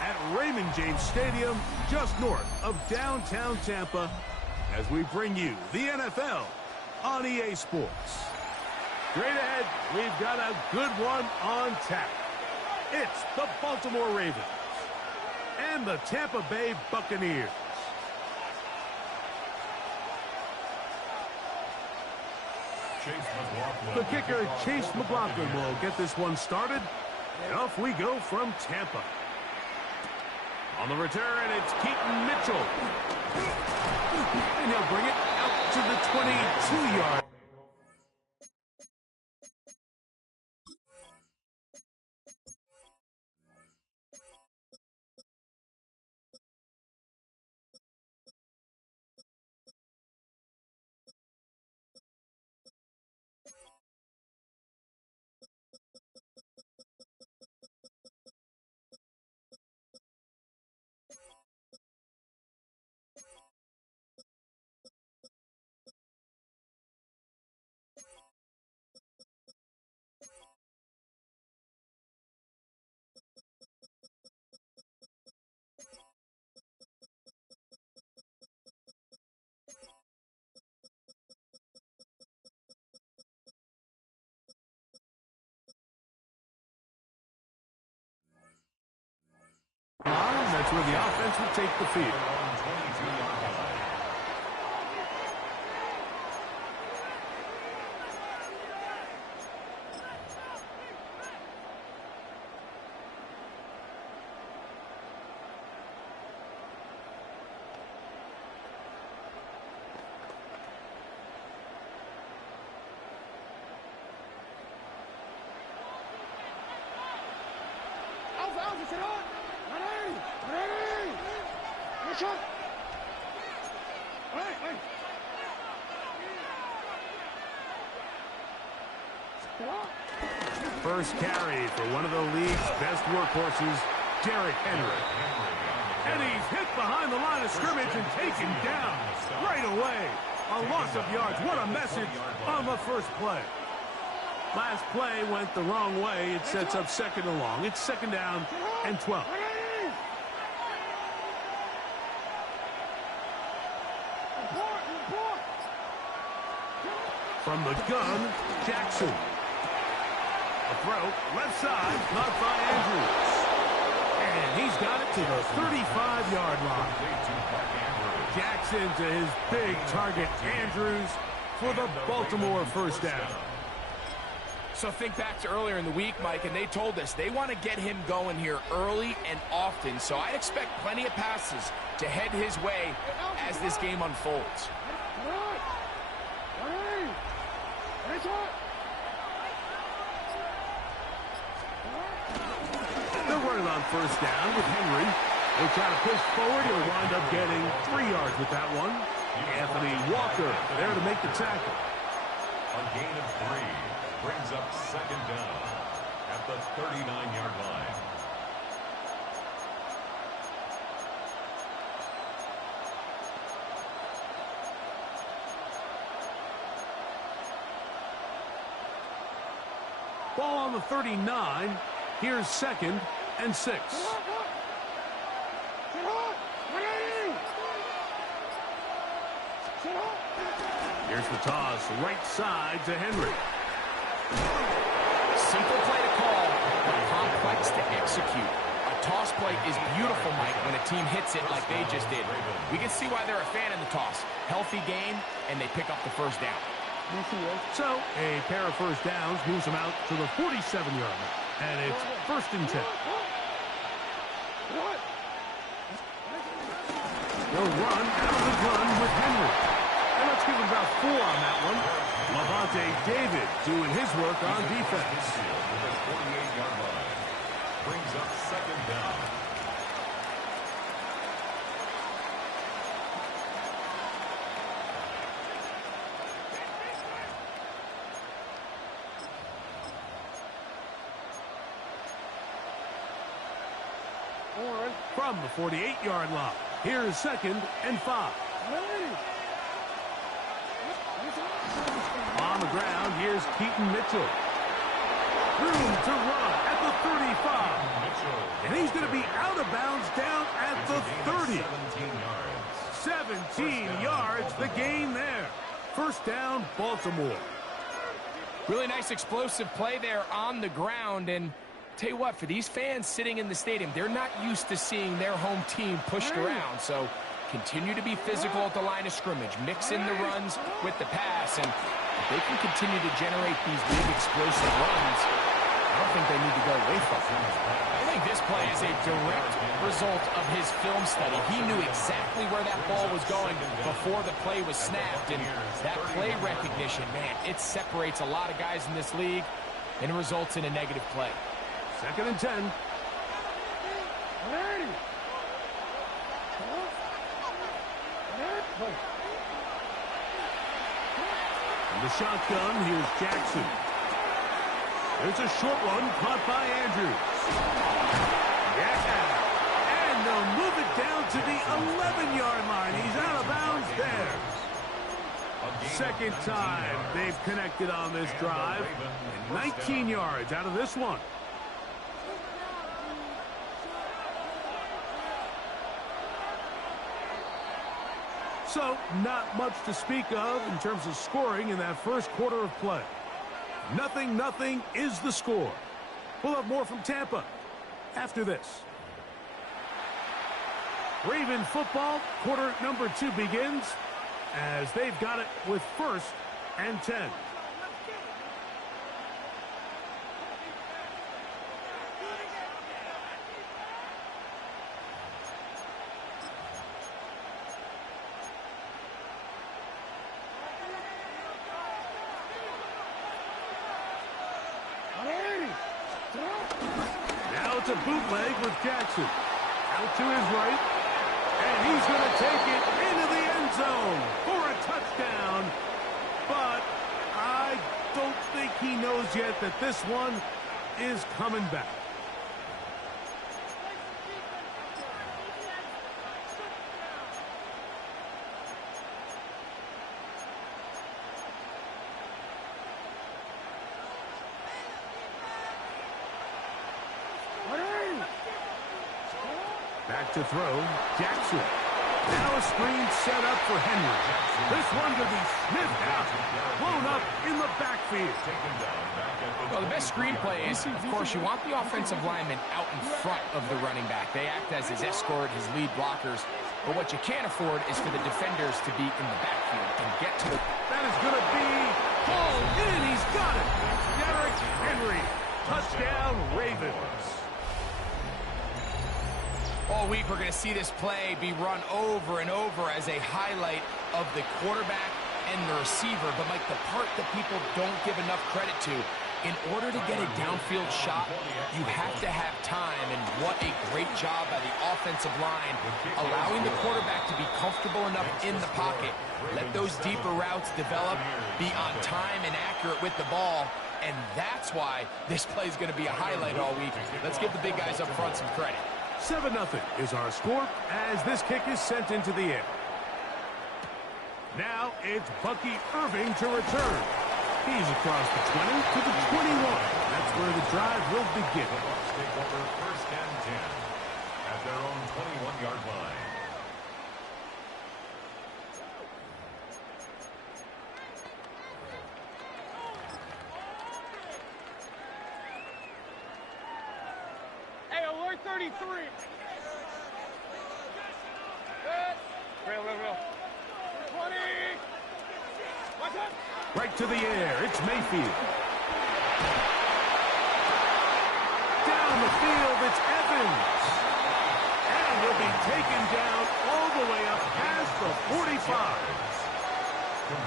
at Raymond James Stadium, just north of downtown Tampa, as we bring you the NFL on EA Sports. Straight ahead, we've got a good one on tap. It's the Baltimore Ravens and the Tampa Bay Buccaneers. The kicker, Chase McLaughlin, will get this one started. And off we go from Tampa. On the return, it's Keaton Mitchell. And he'll bring it out to the 22-yard. That's where the offense will take the field. First carry for one of the league's best workhorses, Derrick Henry. And he's hit behind the line of scrimmage and taken down right away. A loss of yards. What a message on the first play. Last play went the wrong way. It sets up second and long. It's second down and 12. From the gun, Jackson. A throw, left side, caught by Andrews. And he's got it to the 35-yard line. Jackson to his big target, Andrews, for the Baltimore first down. So think back to earlier in the week, Mike, and they told us they want to get him going here early and often. So I expect plenty of passes to head his way as this game unfolds. They're running on first down with Henry. They try to push forward. He'll wind up getting 3 yards with that one. Anthony Walker there to make the tackle. A gain of 3 brings up second down at the 39-yard line. Ball on the 39. Here's second and 6. Here's the toss, right side to Henry. Simple play to call, but complex to execute. A toss play is beautiful, Mike, when a team hits it like they just did. We can see why they're a fan in the toss. Healthy game, and they pick up the first down. So, a pair of first downs moves them out to the 47-yard line. And it's first and 10. They'll run out of the gun with Henry. And let's give him about 4 on that one. Lavonte David doing his work on defense. The 48-yard line brings up second down. From the 48-yard line, here's second and 5. On the ground, here's Keaton Mitchell. Room to run at the 35. And he's going to be out of bounds down at the 30. 17 yards, the gain there. First down, Baltimore. Really nice explosive play there on the ground. And tell you what, for these fans sitting in the stadium, they're not used to seeing their home team pushed around. So continue to be physical at the line of scrimmage. Mix in the runs with the pass. And if they can continue to generate these big explosive runs, I don't think they need to go away from it. I think this play is a direct result of his film study. He knew exactly where that ball was going before the play was snapped. And that play recognition, man, it separates a lot of guys in this league and results in a negative play. 2nd and 10. In the shotgun, here's Jackson. There's a short one caught by Andrews. Yeah. And they'll move it down to the 11-yard line. He's out of bounds there. Second time they've connected on this drive. And 19 yards out of this one. So, not much to speak of in terms of scoring in that first quarter of play. 0-0 is the score. We'll have more from Tampa after this. Raven football, quarter number 2 begins as they've got it with 1st and 10. Now it's a bootleg with Jackson. Out to his right. And he's going to take it into the end zone for a touchdown. But I don't think he knows yet that this one is coming back. Back to throw, Jackson. Now a screen set up for Henry. This one could be sniffed out, blown up in the backfield. Well, the best screenplay is, of course, you want the offensive lineman out in front of the running back. They act as his escort, his lead blockers. But what you can't afford is for the defenders to be in the backfield and get to the... That is going to be hauled in. He's got it. Derrick Henry. Touchdown, Ravens. All week, we're going to see this play be run over and over as a highlight of the quarterback and the receiver. But, Mike, the part that people don't give enough credit to, in order to get a downfield shot, you have to have time. And what a great job by the offensive line, allowing the quarterback to be comfortable enough in the pocket. Let those deeper routes develop, be on time and accurate with the ball. And that's why this play is going to be a highlight all week. Let's give the big guys up front some credit. 7-0 is our score as this kick is sent into the air. Now it's Bucky Irving to return. He's across the 20 to the 21. That's where the drive will begin. Take over 1st and 10 at their own 21-yard line. Hey, alert 33. Real. 20. Watch out. Right to the air. It's Mayfield. Down the field, it's Evans. And will be taken down all the way up past the 45.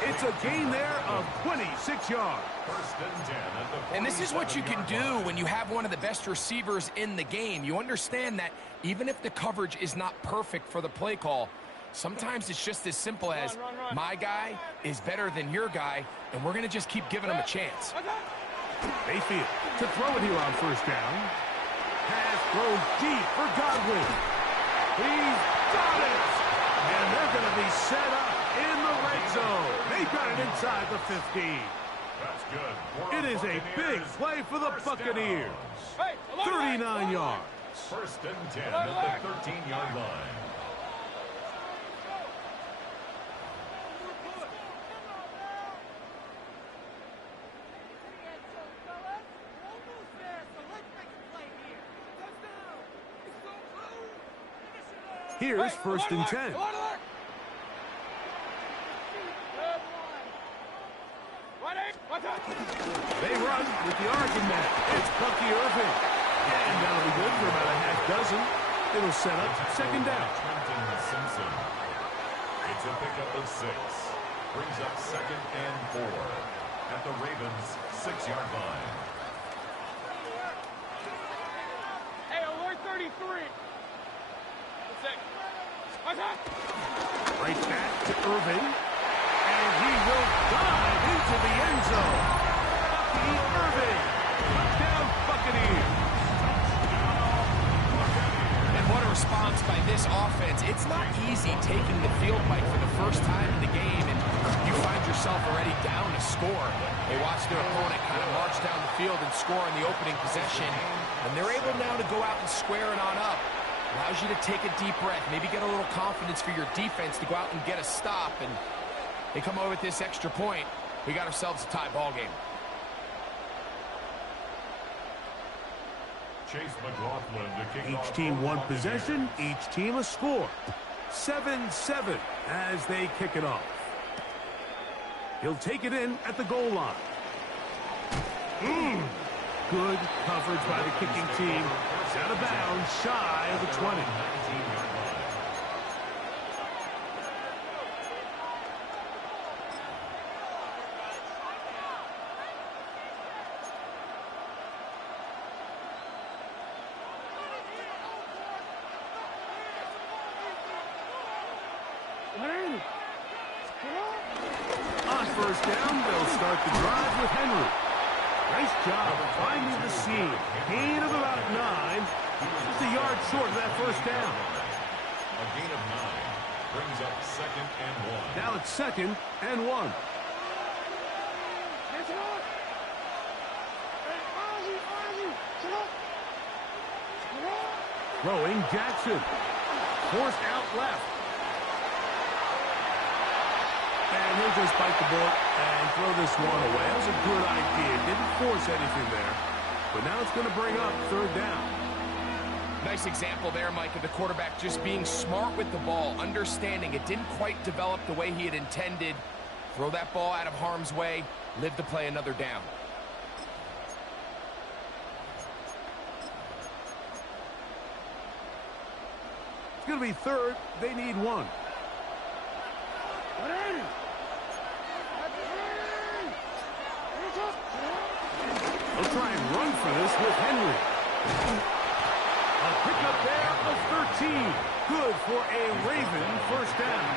It's a gain there of 26 yards. 1st and 10 at the And this is what you can do when you have one of the best receivers in the game. You understand that even if the coverage is not perfect for the play call, sometimes it's just as simple as my guy is better than your guy, and we're going to just keep giving him a chance. Mayfield to throw it here on 1st down. Pass throws deep for Godwin. He's got it. And they're going to be set up in the red zone. They've got it inside the 15. That's good. It is a big play for the Buccaneers. 39 yards. First and 10 at the 13-yard line. Here's first and 10. They run with the argument. It's Bucky Irving. And that'll be good for about a half dozen. It'll set up second down. Trenton Simpson. It's a pickup of 6. Brings up second and 4 at the Ravens' 6-yard line. Hey, alert 33. Right back to Irving. And he will dive into the end zone. Bucky Irving. Touchdown Buccaneers. And what a response by this offense. It's not easy taking the field, Mike, for the first time in the game, and you find yourself already down to score. They watch their opponent kind of march down the field and score in the opening possession, and they're able now to go out and square it on up. Allows you to take a deep breath, maybe get a little confidence for your defense to go out and get a stop, and they come over with this extra point. We got ourselves a tie ball game. Chase McLaughlin to kick off. Each team one possession, each team a score. 7-7 as they kick it off. He'll take it in at the goal line. Good coverage by the kicking team. It's out of bounds, shy of the 20. On first down, they'll start the drive with Henry. Nice job finding the seam. Gain of about 9. Just a yard short of that first down. A gain of 9 brings up second and 1. Now it's second and 1. Throwing Jackson. Forced out left. And he'll just bite the bullet and throw this one away. That was a good idea. Didn't force anything there. But now it's going to bring up third down. Nice example there, Mike, of the quarterback just being smart with the ball, understanding it didn't quite develop the way he had intended. Throw that ball out of harm's way, live to play another down. It's going to be third. They need 1. They'll try and run for this with Henry. A pickup there of 13. Good for a Raven first down.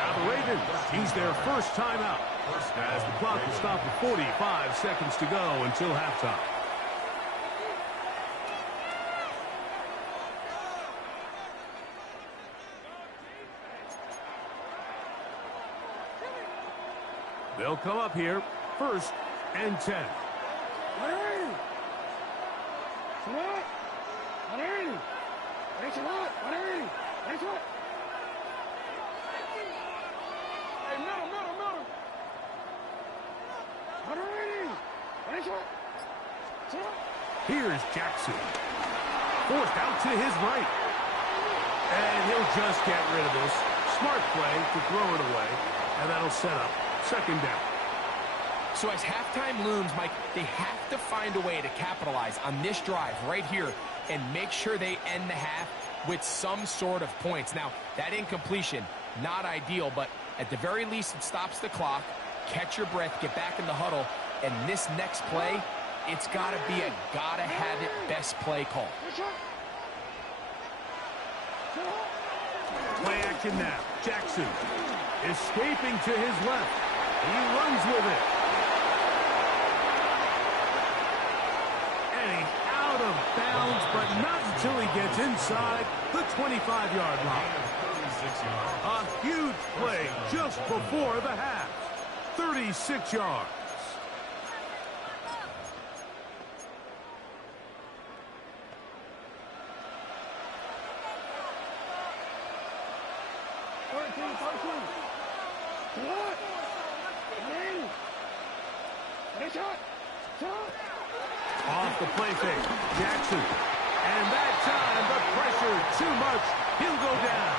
Now the Ravens use their first timeout as the clock will stop with 45 seconds to go until halftime. They'll come up here, first and 10. Here's Jackson. Forced out to his right. And he'll just get rid of this. Smart play to throw it away. And that'll set up second down. So as halftime looms, Mike, they have to find a way to capitalize on this drive right here and make sure they end the half with some sort of points. Now, that incompletion, not ideal, but at the very least, it stops the clock. Catch your breath, get back in the huddle, and this next play, it's got to be a gotta-have-it best play call. Play action now. Jackson escaping to his left. He runs with it. And he's out of bounds, but not until he gets inside the 25-yard line. A huge play just before the half. 36 yards. Off the play fake, Jackson. And that time, the pressure too much. He'll go down.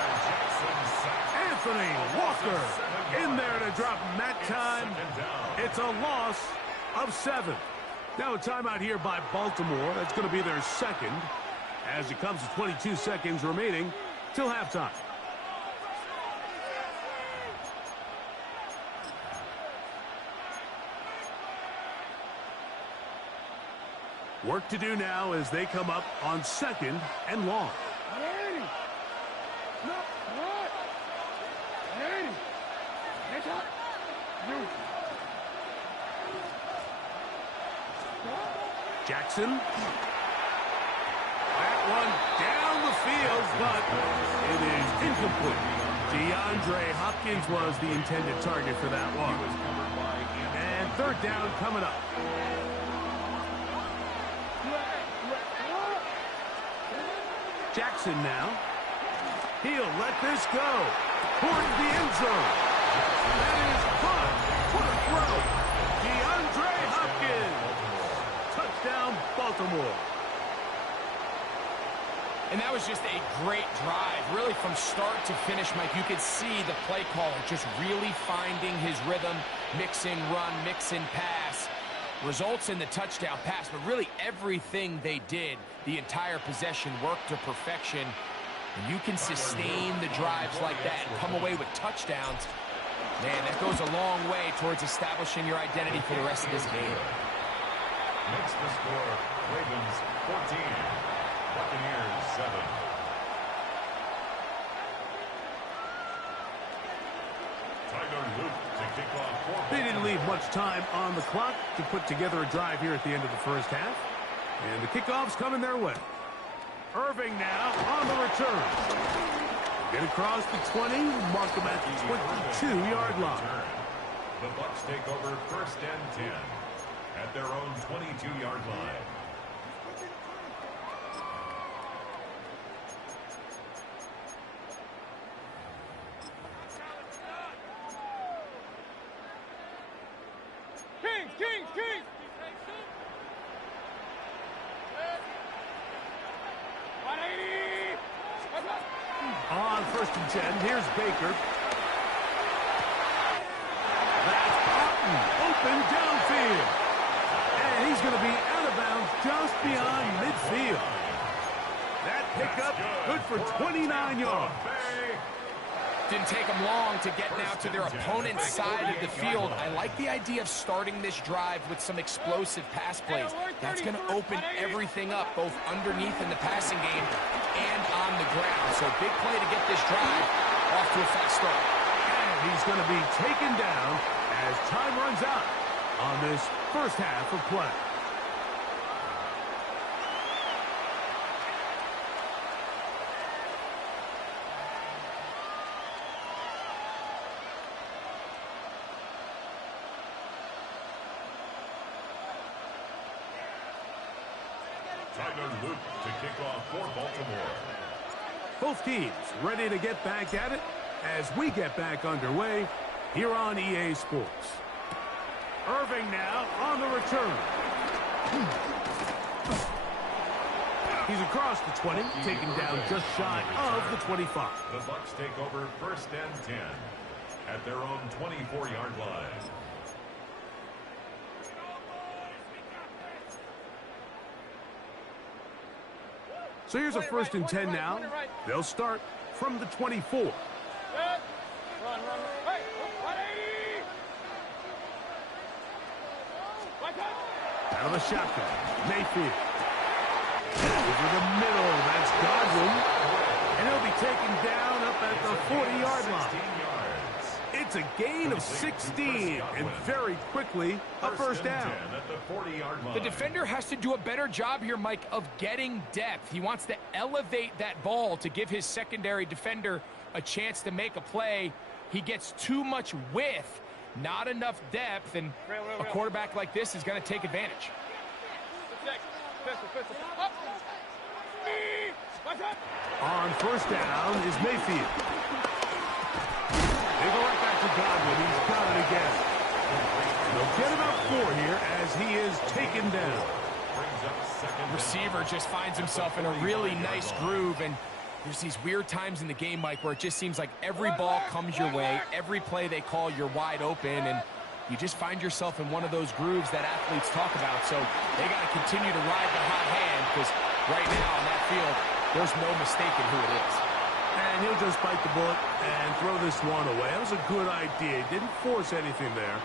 Anthony Walker in there to drop him that time. It's a loss of 7. Now a timeout here by Baltimore. That's going to be their second as it comes to 22 seconds remaining till halftime. Work to do now as they come up on 2nd and long. Jackson. That one down the field, but it is incomplete. DeAndre Hopkins was the intended target for that one. And 3rd down coming up. Jackson now. He'll let this go towards the end zone. That is fun. What a throw. DeAndre Hopkins. Touchdown, Baltimore. And that was just a great drive. Really from start to finish, Mike, you could see the play caller just really finding his rhythm, mixing run, mixing pass. Results in the touchdown pass, but really everything they did, the entire possession worked to perfection. And you can sustain the drives like that and come away with touchdowns. Man, that goes a long way towards establishing your identity for the rest of this game. Makes the score Ravens 14, Buccaneers 7. Tyler Luke to kick off. They didn't leave much time on the clock to put together a drive here at the end of the first half. And the kickoff's coming their way. Irving now on the return. Get across the 20, mark them at the 22-yard line. The Bucs take over 1st and 10 at their own 22-yard line. Kings! On 1st and 10, here's Baker. That's Patton, open downfield. And he's going to be out of bounds just beyond midfield. That pickup good for 29 yards. Didn't take them long to get now to their opponent's side of the field. I like the idea of starting this drive with some explosive pass plays. That's going to open everything up, both underneath in the passing game and on the ground. So big play to get this drive off to a fast start. And he's going to be taken down as time runs out on this first half of play. Tyler Luke to kick off for Baltimore. Both teams ready to get back at it as we get back underway here on EA Sports. Irving now on the return. He's across the 20, taken down just shy of the 25. The Bucs take over 1st and 10 at their own 24-yard line. So here's a 1st and 10 now. They'll start from the 24. Run. Hey, 180. Out of the shotgun, Mayfield. Over the middle, that's Godwin. And he'll be taken down up at the 40-yard line. It's a gain of 16, and very quickly, a first down. The defender has to do a better job here, Mike, of getting depth. He wants to elevate that ball to give his secondary defender a chance to make a play. He gets too much width, Not enough depth, and a quarterback like this is going to take advantage. On first down is Mayfield. They go right back to Godwin. He's got it again. They'll get about 4 here as he is taken down. Receiver just finds himself in a really nice groove, and there's these weird times in the game, Mike, where it just seems like every ball comes your way, every play they call, you're wide open, and you just find yourself in one of those grooves that athletes talk about. So they got to continue to ride the hot hand, because right now on that field, there's no mistaking who it is. And he'll just bite the bullet and throw this one away. That was a good idea. He didn't force anything there.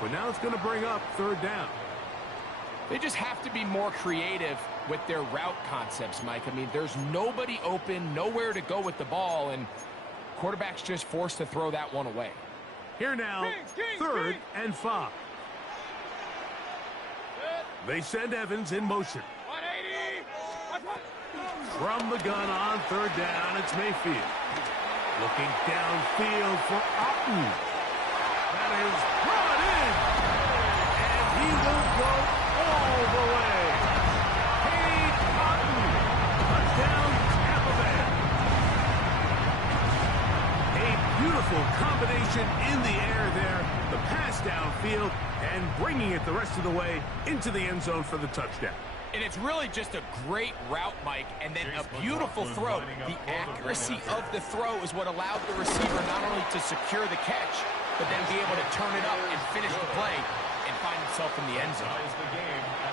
But now it's going to bring up third down. They just have to be more creative with their route concepts, Mike. I mean, there's nobody open, nowhere to go with the ball, and quarterback's just forced to throw that one away. Here now, third and 5. They send Evans in motion. From the gun on third down, it's Mayfield. Looking downfield for Otton. That is brought in. And he will go all the way. Cade Otton. Touchdown, Tampa Bay. A beautiful combination in the air there. The pass downfield and bringing it the rest of the way into the end zone for the touchdown. And it's really just a great route, Mike, and then a beautiful throw. The accuracy of the throw is what allowed the receiver not only to secure the catch, but then be able to turn it up and finish the play and find himself in the end zone. Ties the game at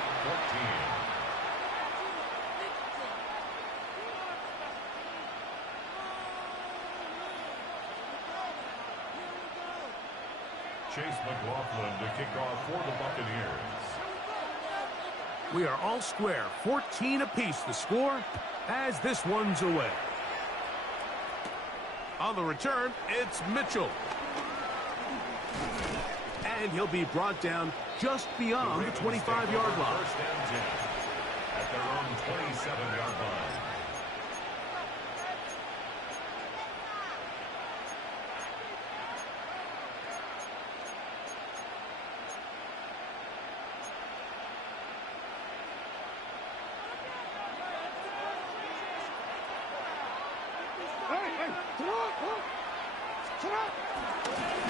14. Chase McLaughlin to kick off for the Buccaneers. We are all square, 14 apiece the score as this one's away. On the return, it's Mitchell. And he'll be brought down just beyond the 25-yard line. First and 10 at their own 27-yard line.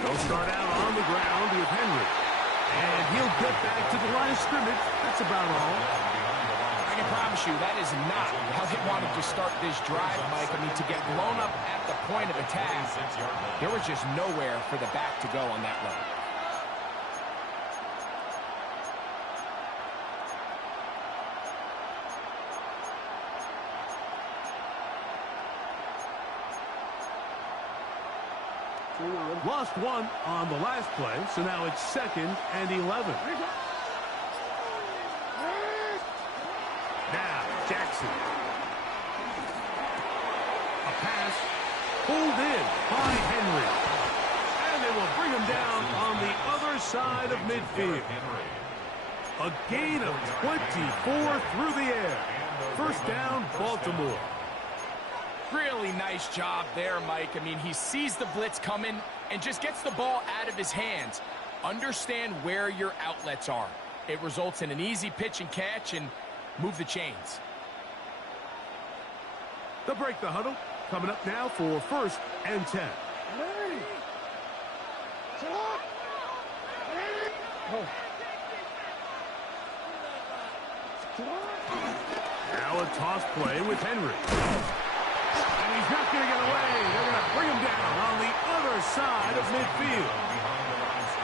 They'll start out on the ground with Henry. And he'll get back to the line of scrimmage. That's about all. I can promise you that is not how they wanted to start this drive, Mike. I mean, to get blown up at the point of attack, there was just nowhere for the back to go on that run. Lost one on the last play, so now it's 2nd and 11. Now, Jackson. A pass pulled in by Henry. And they will bring him down on the other side of midfield. A gain of 24 through the air. First down, Baltimore. Really nice job there, Mike. I mean, he sees the blitz coming and just gets the ball out of his hands. Understand where your outlets are. It results in an easy pitch and catch and move the chains. They'll break the huddle. Coming up now for 1st and 10. Now a toss play with Henry. And he's not going to get away. They're going to bring him down on the other side of midfield.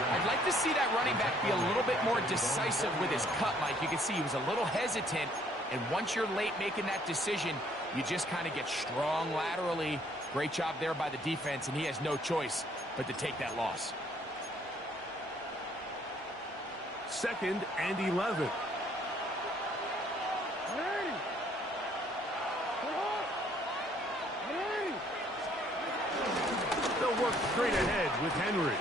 I'd like to see that running back be a little bit more decisive with his cut, Mike. You can see he was a little hesitant, and once you're late making that decision, you just kind of get strong laterally. Great job there by the defense, and he has no choice but to take that loss. 2nd and 11. They'll work straight ahead with Henry.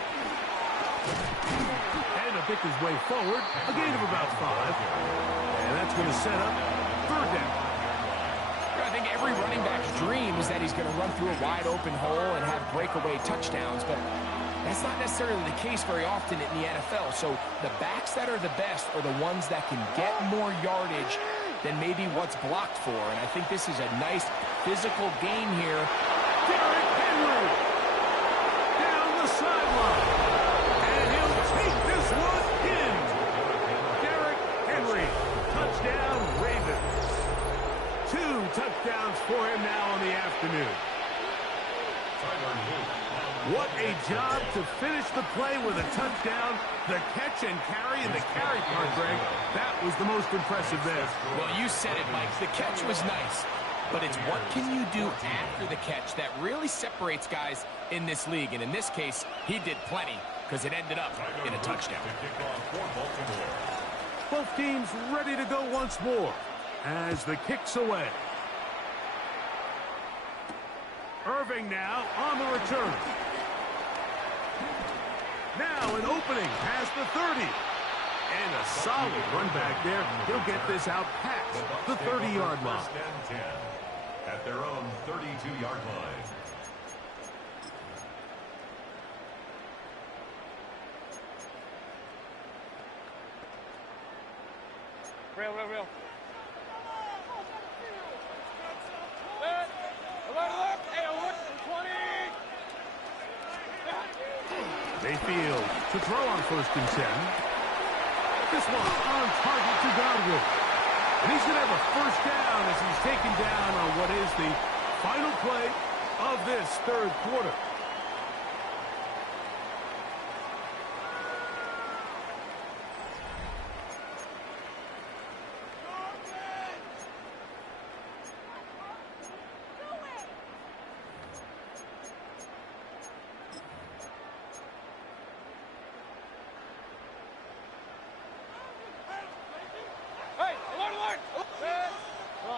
And he'll pick his way forward, a gain of about 5. And that's going to set up 3rd down. I think every running back's dream is that he's going to run through a wide open hole and have breakaway touchdowns, but That's not necessarily the case very often in the NFL. So the backs that are the best are the ones that can get more yardage than maybe what's blocked for. And I think this is a nice physical gain here. Derrick Henry down the sideline. And he'll take this one in. Derrick Henry, touchdown Ravens. 2 touchdowns for him now on the afternoon. What a job to finish the play with a touchdown. The catch and carry, and the carry part, Greg, that was the most impressive there. Well, you said it, Mike. The catch was nice, but it's what can you do after the catch that really separates guys in this league. And in this case, he did plenty because it ended up in a touchdown. Both teams ready to go once more as the kick's away. Irving now on the return. Now an opening past the 30. And a solid run back there. He'll get this out past the 30-yard line. First and 10 at their own 32-yard line. Real. Mayfield to throw on 1st and 10. This one on target to Godwin. And he's going to have a first down as he's taken down on what is the final play of this 3rd quarter.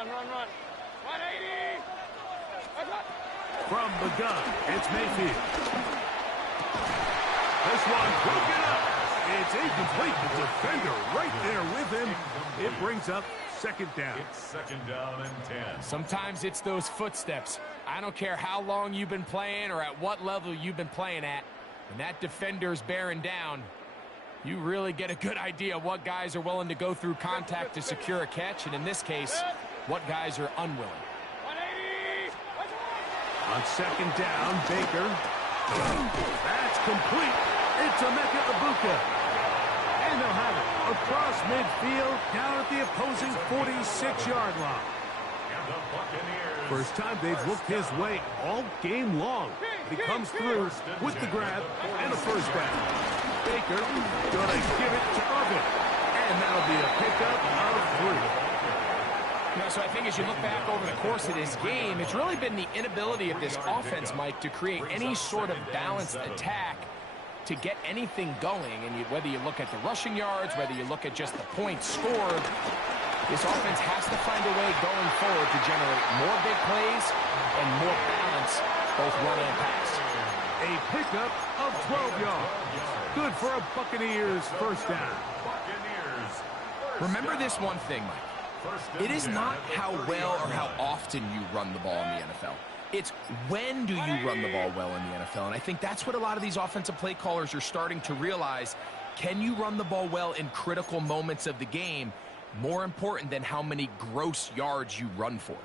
Run. 180. From the gun, it's Mayfield. This one broken up. It's incomplete. The defender right there with him. It brings up 2nd down. It's 2nd down and 10. Sometimes it's those footsteps. I don't care how long you've been playing or at what level you've been playing at. When that defender's bearing down, you really get a good idea of what guys are willing to go through contact to secure a catch, and in this case, what guys are unwilling. 180. On 2nd down, Baker. That's complete. It's Emeka Egbuka. And they'll have it across midfield down at the opposing 46-yard line. And the Buccaneers. First time they've looked his way all game long. He comes through with the grab and a first down. Baker gonna give it to Irving. And that'll be a pickup of 3. You know, so I think as you look back over the course of this game, it's really been the inability of this offense, Mike, to create any sort of balanced attack to get anything going. And whether you look at the rushing yards, whether you look at just the points scored, this offense has to find a way going forward to generate more big plays and more balance, both run and pass. A pickup of 12 yards. Good for a Buccaneers first down. Remember this one thing, Mike. It is not how well or how often you run the ball in the NFL. It's when do you run the ball well in the NFL. And I think that's what a lot of these offensive play callers are starting to realize. Can you run the ball well in critical moments of the game? More important than how many gross yards you run for.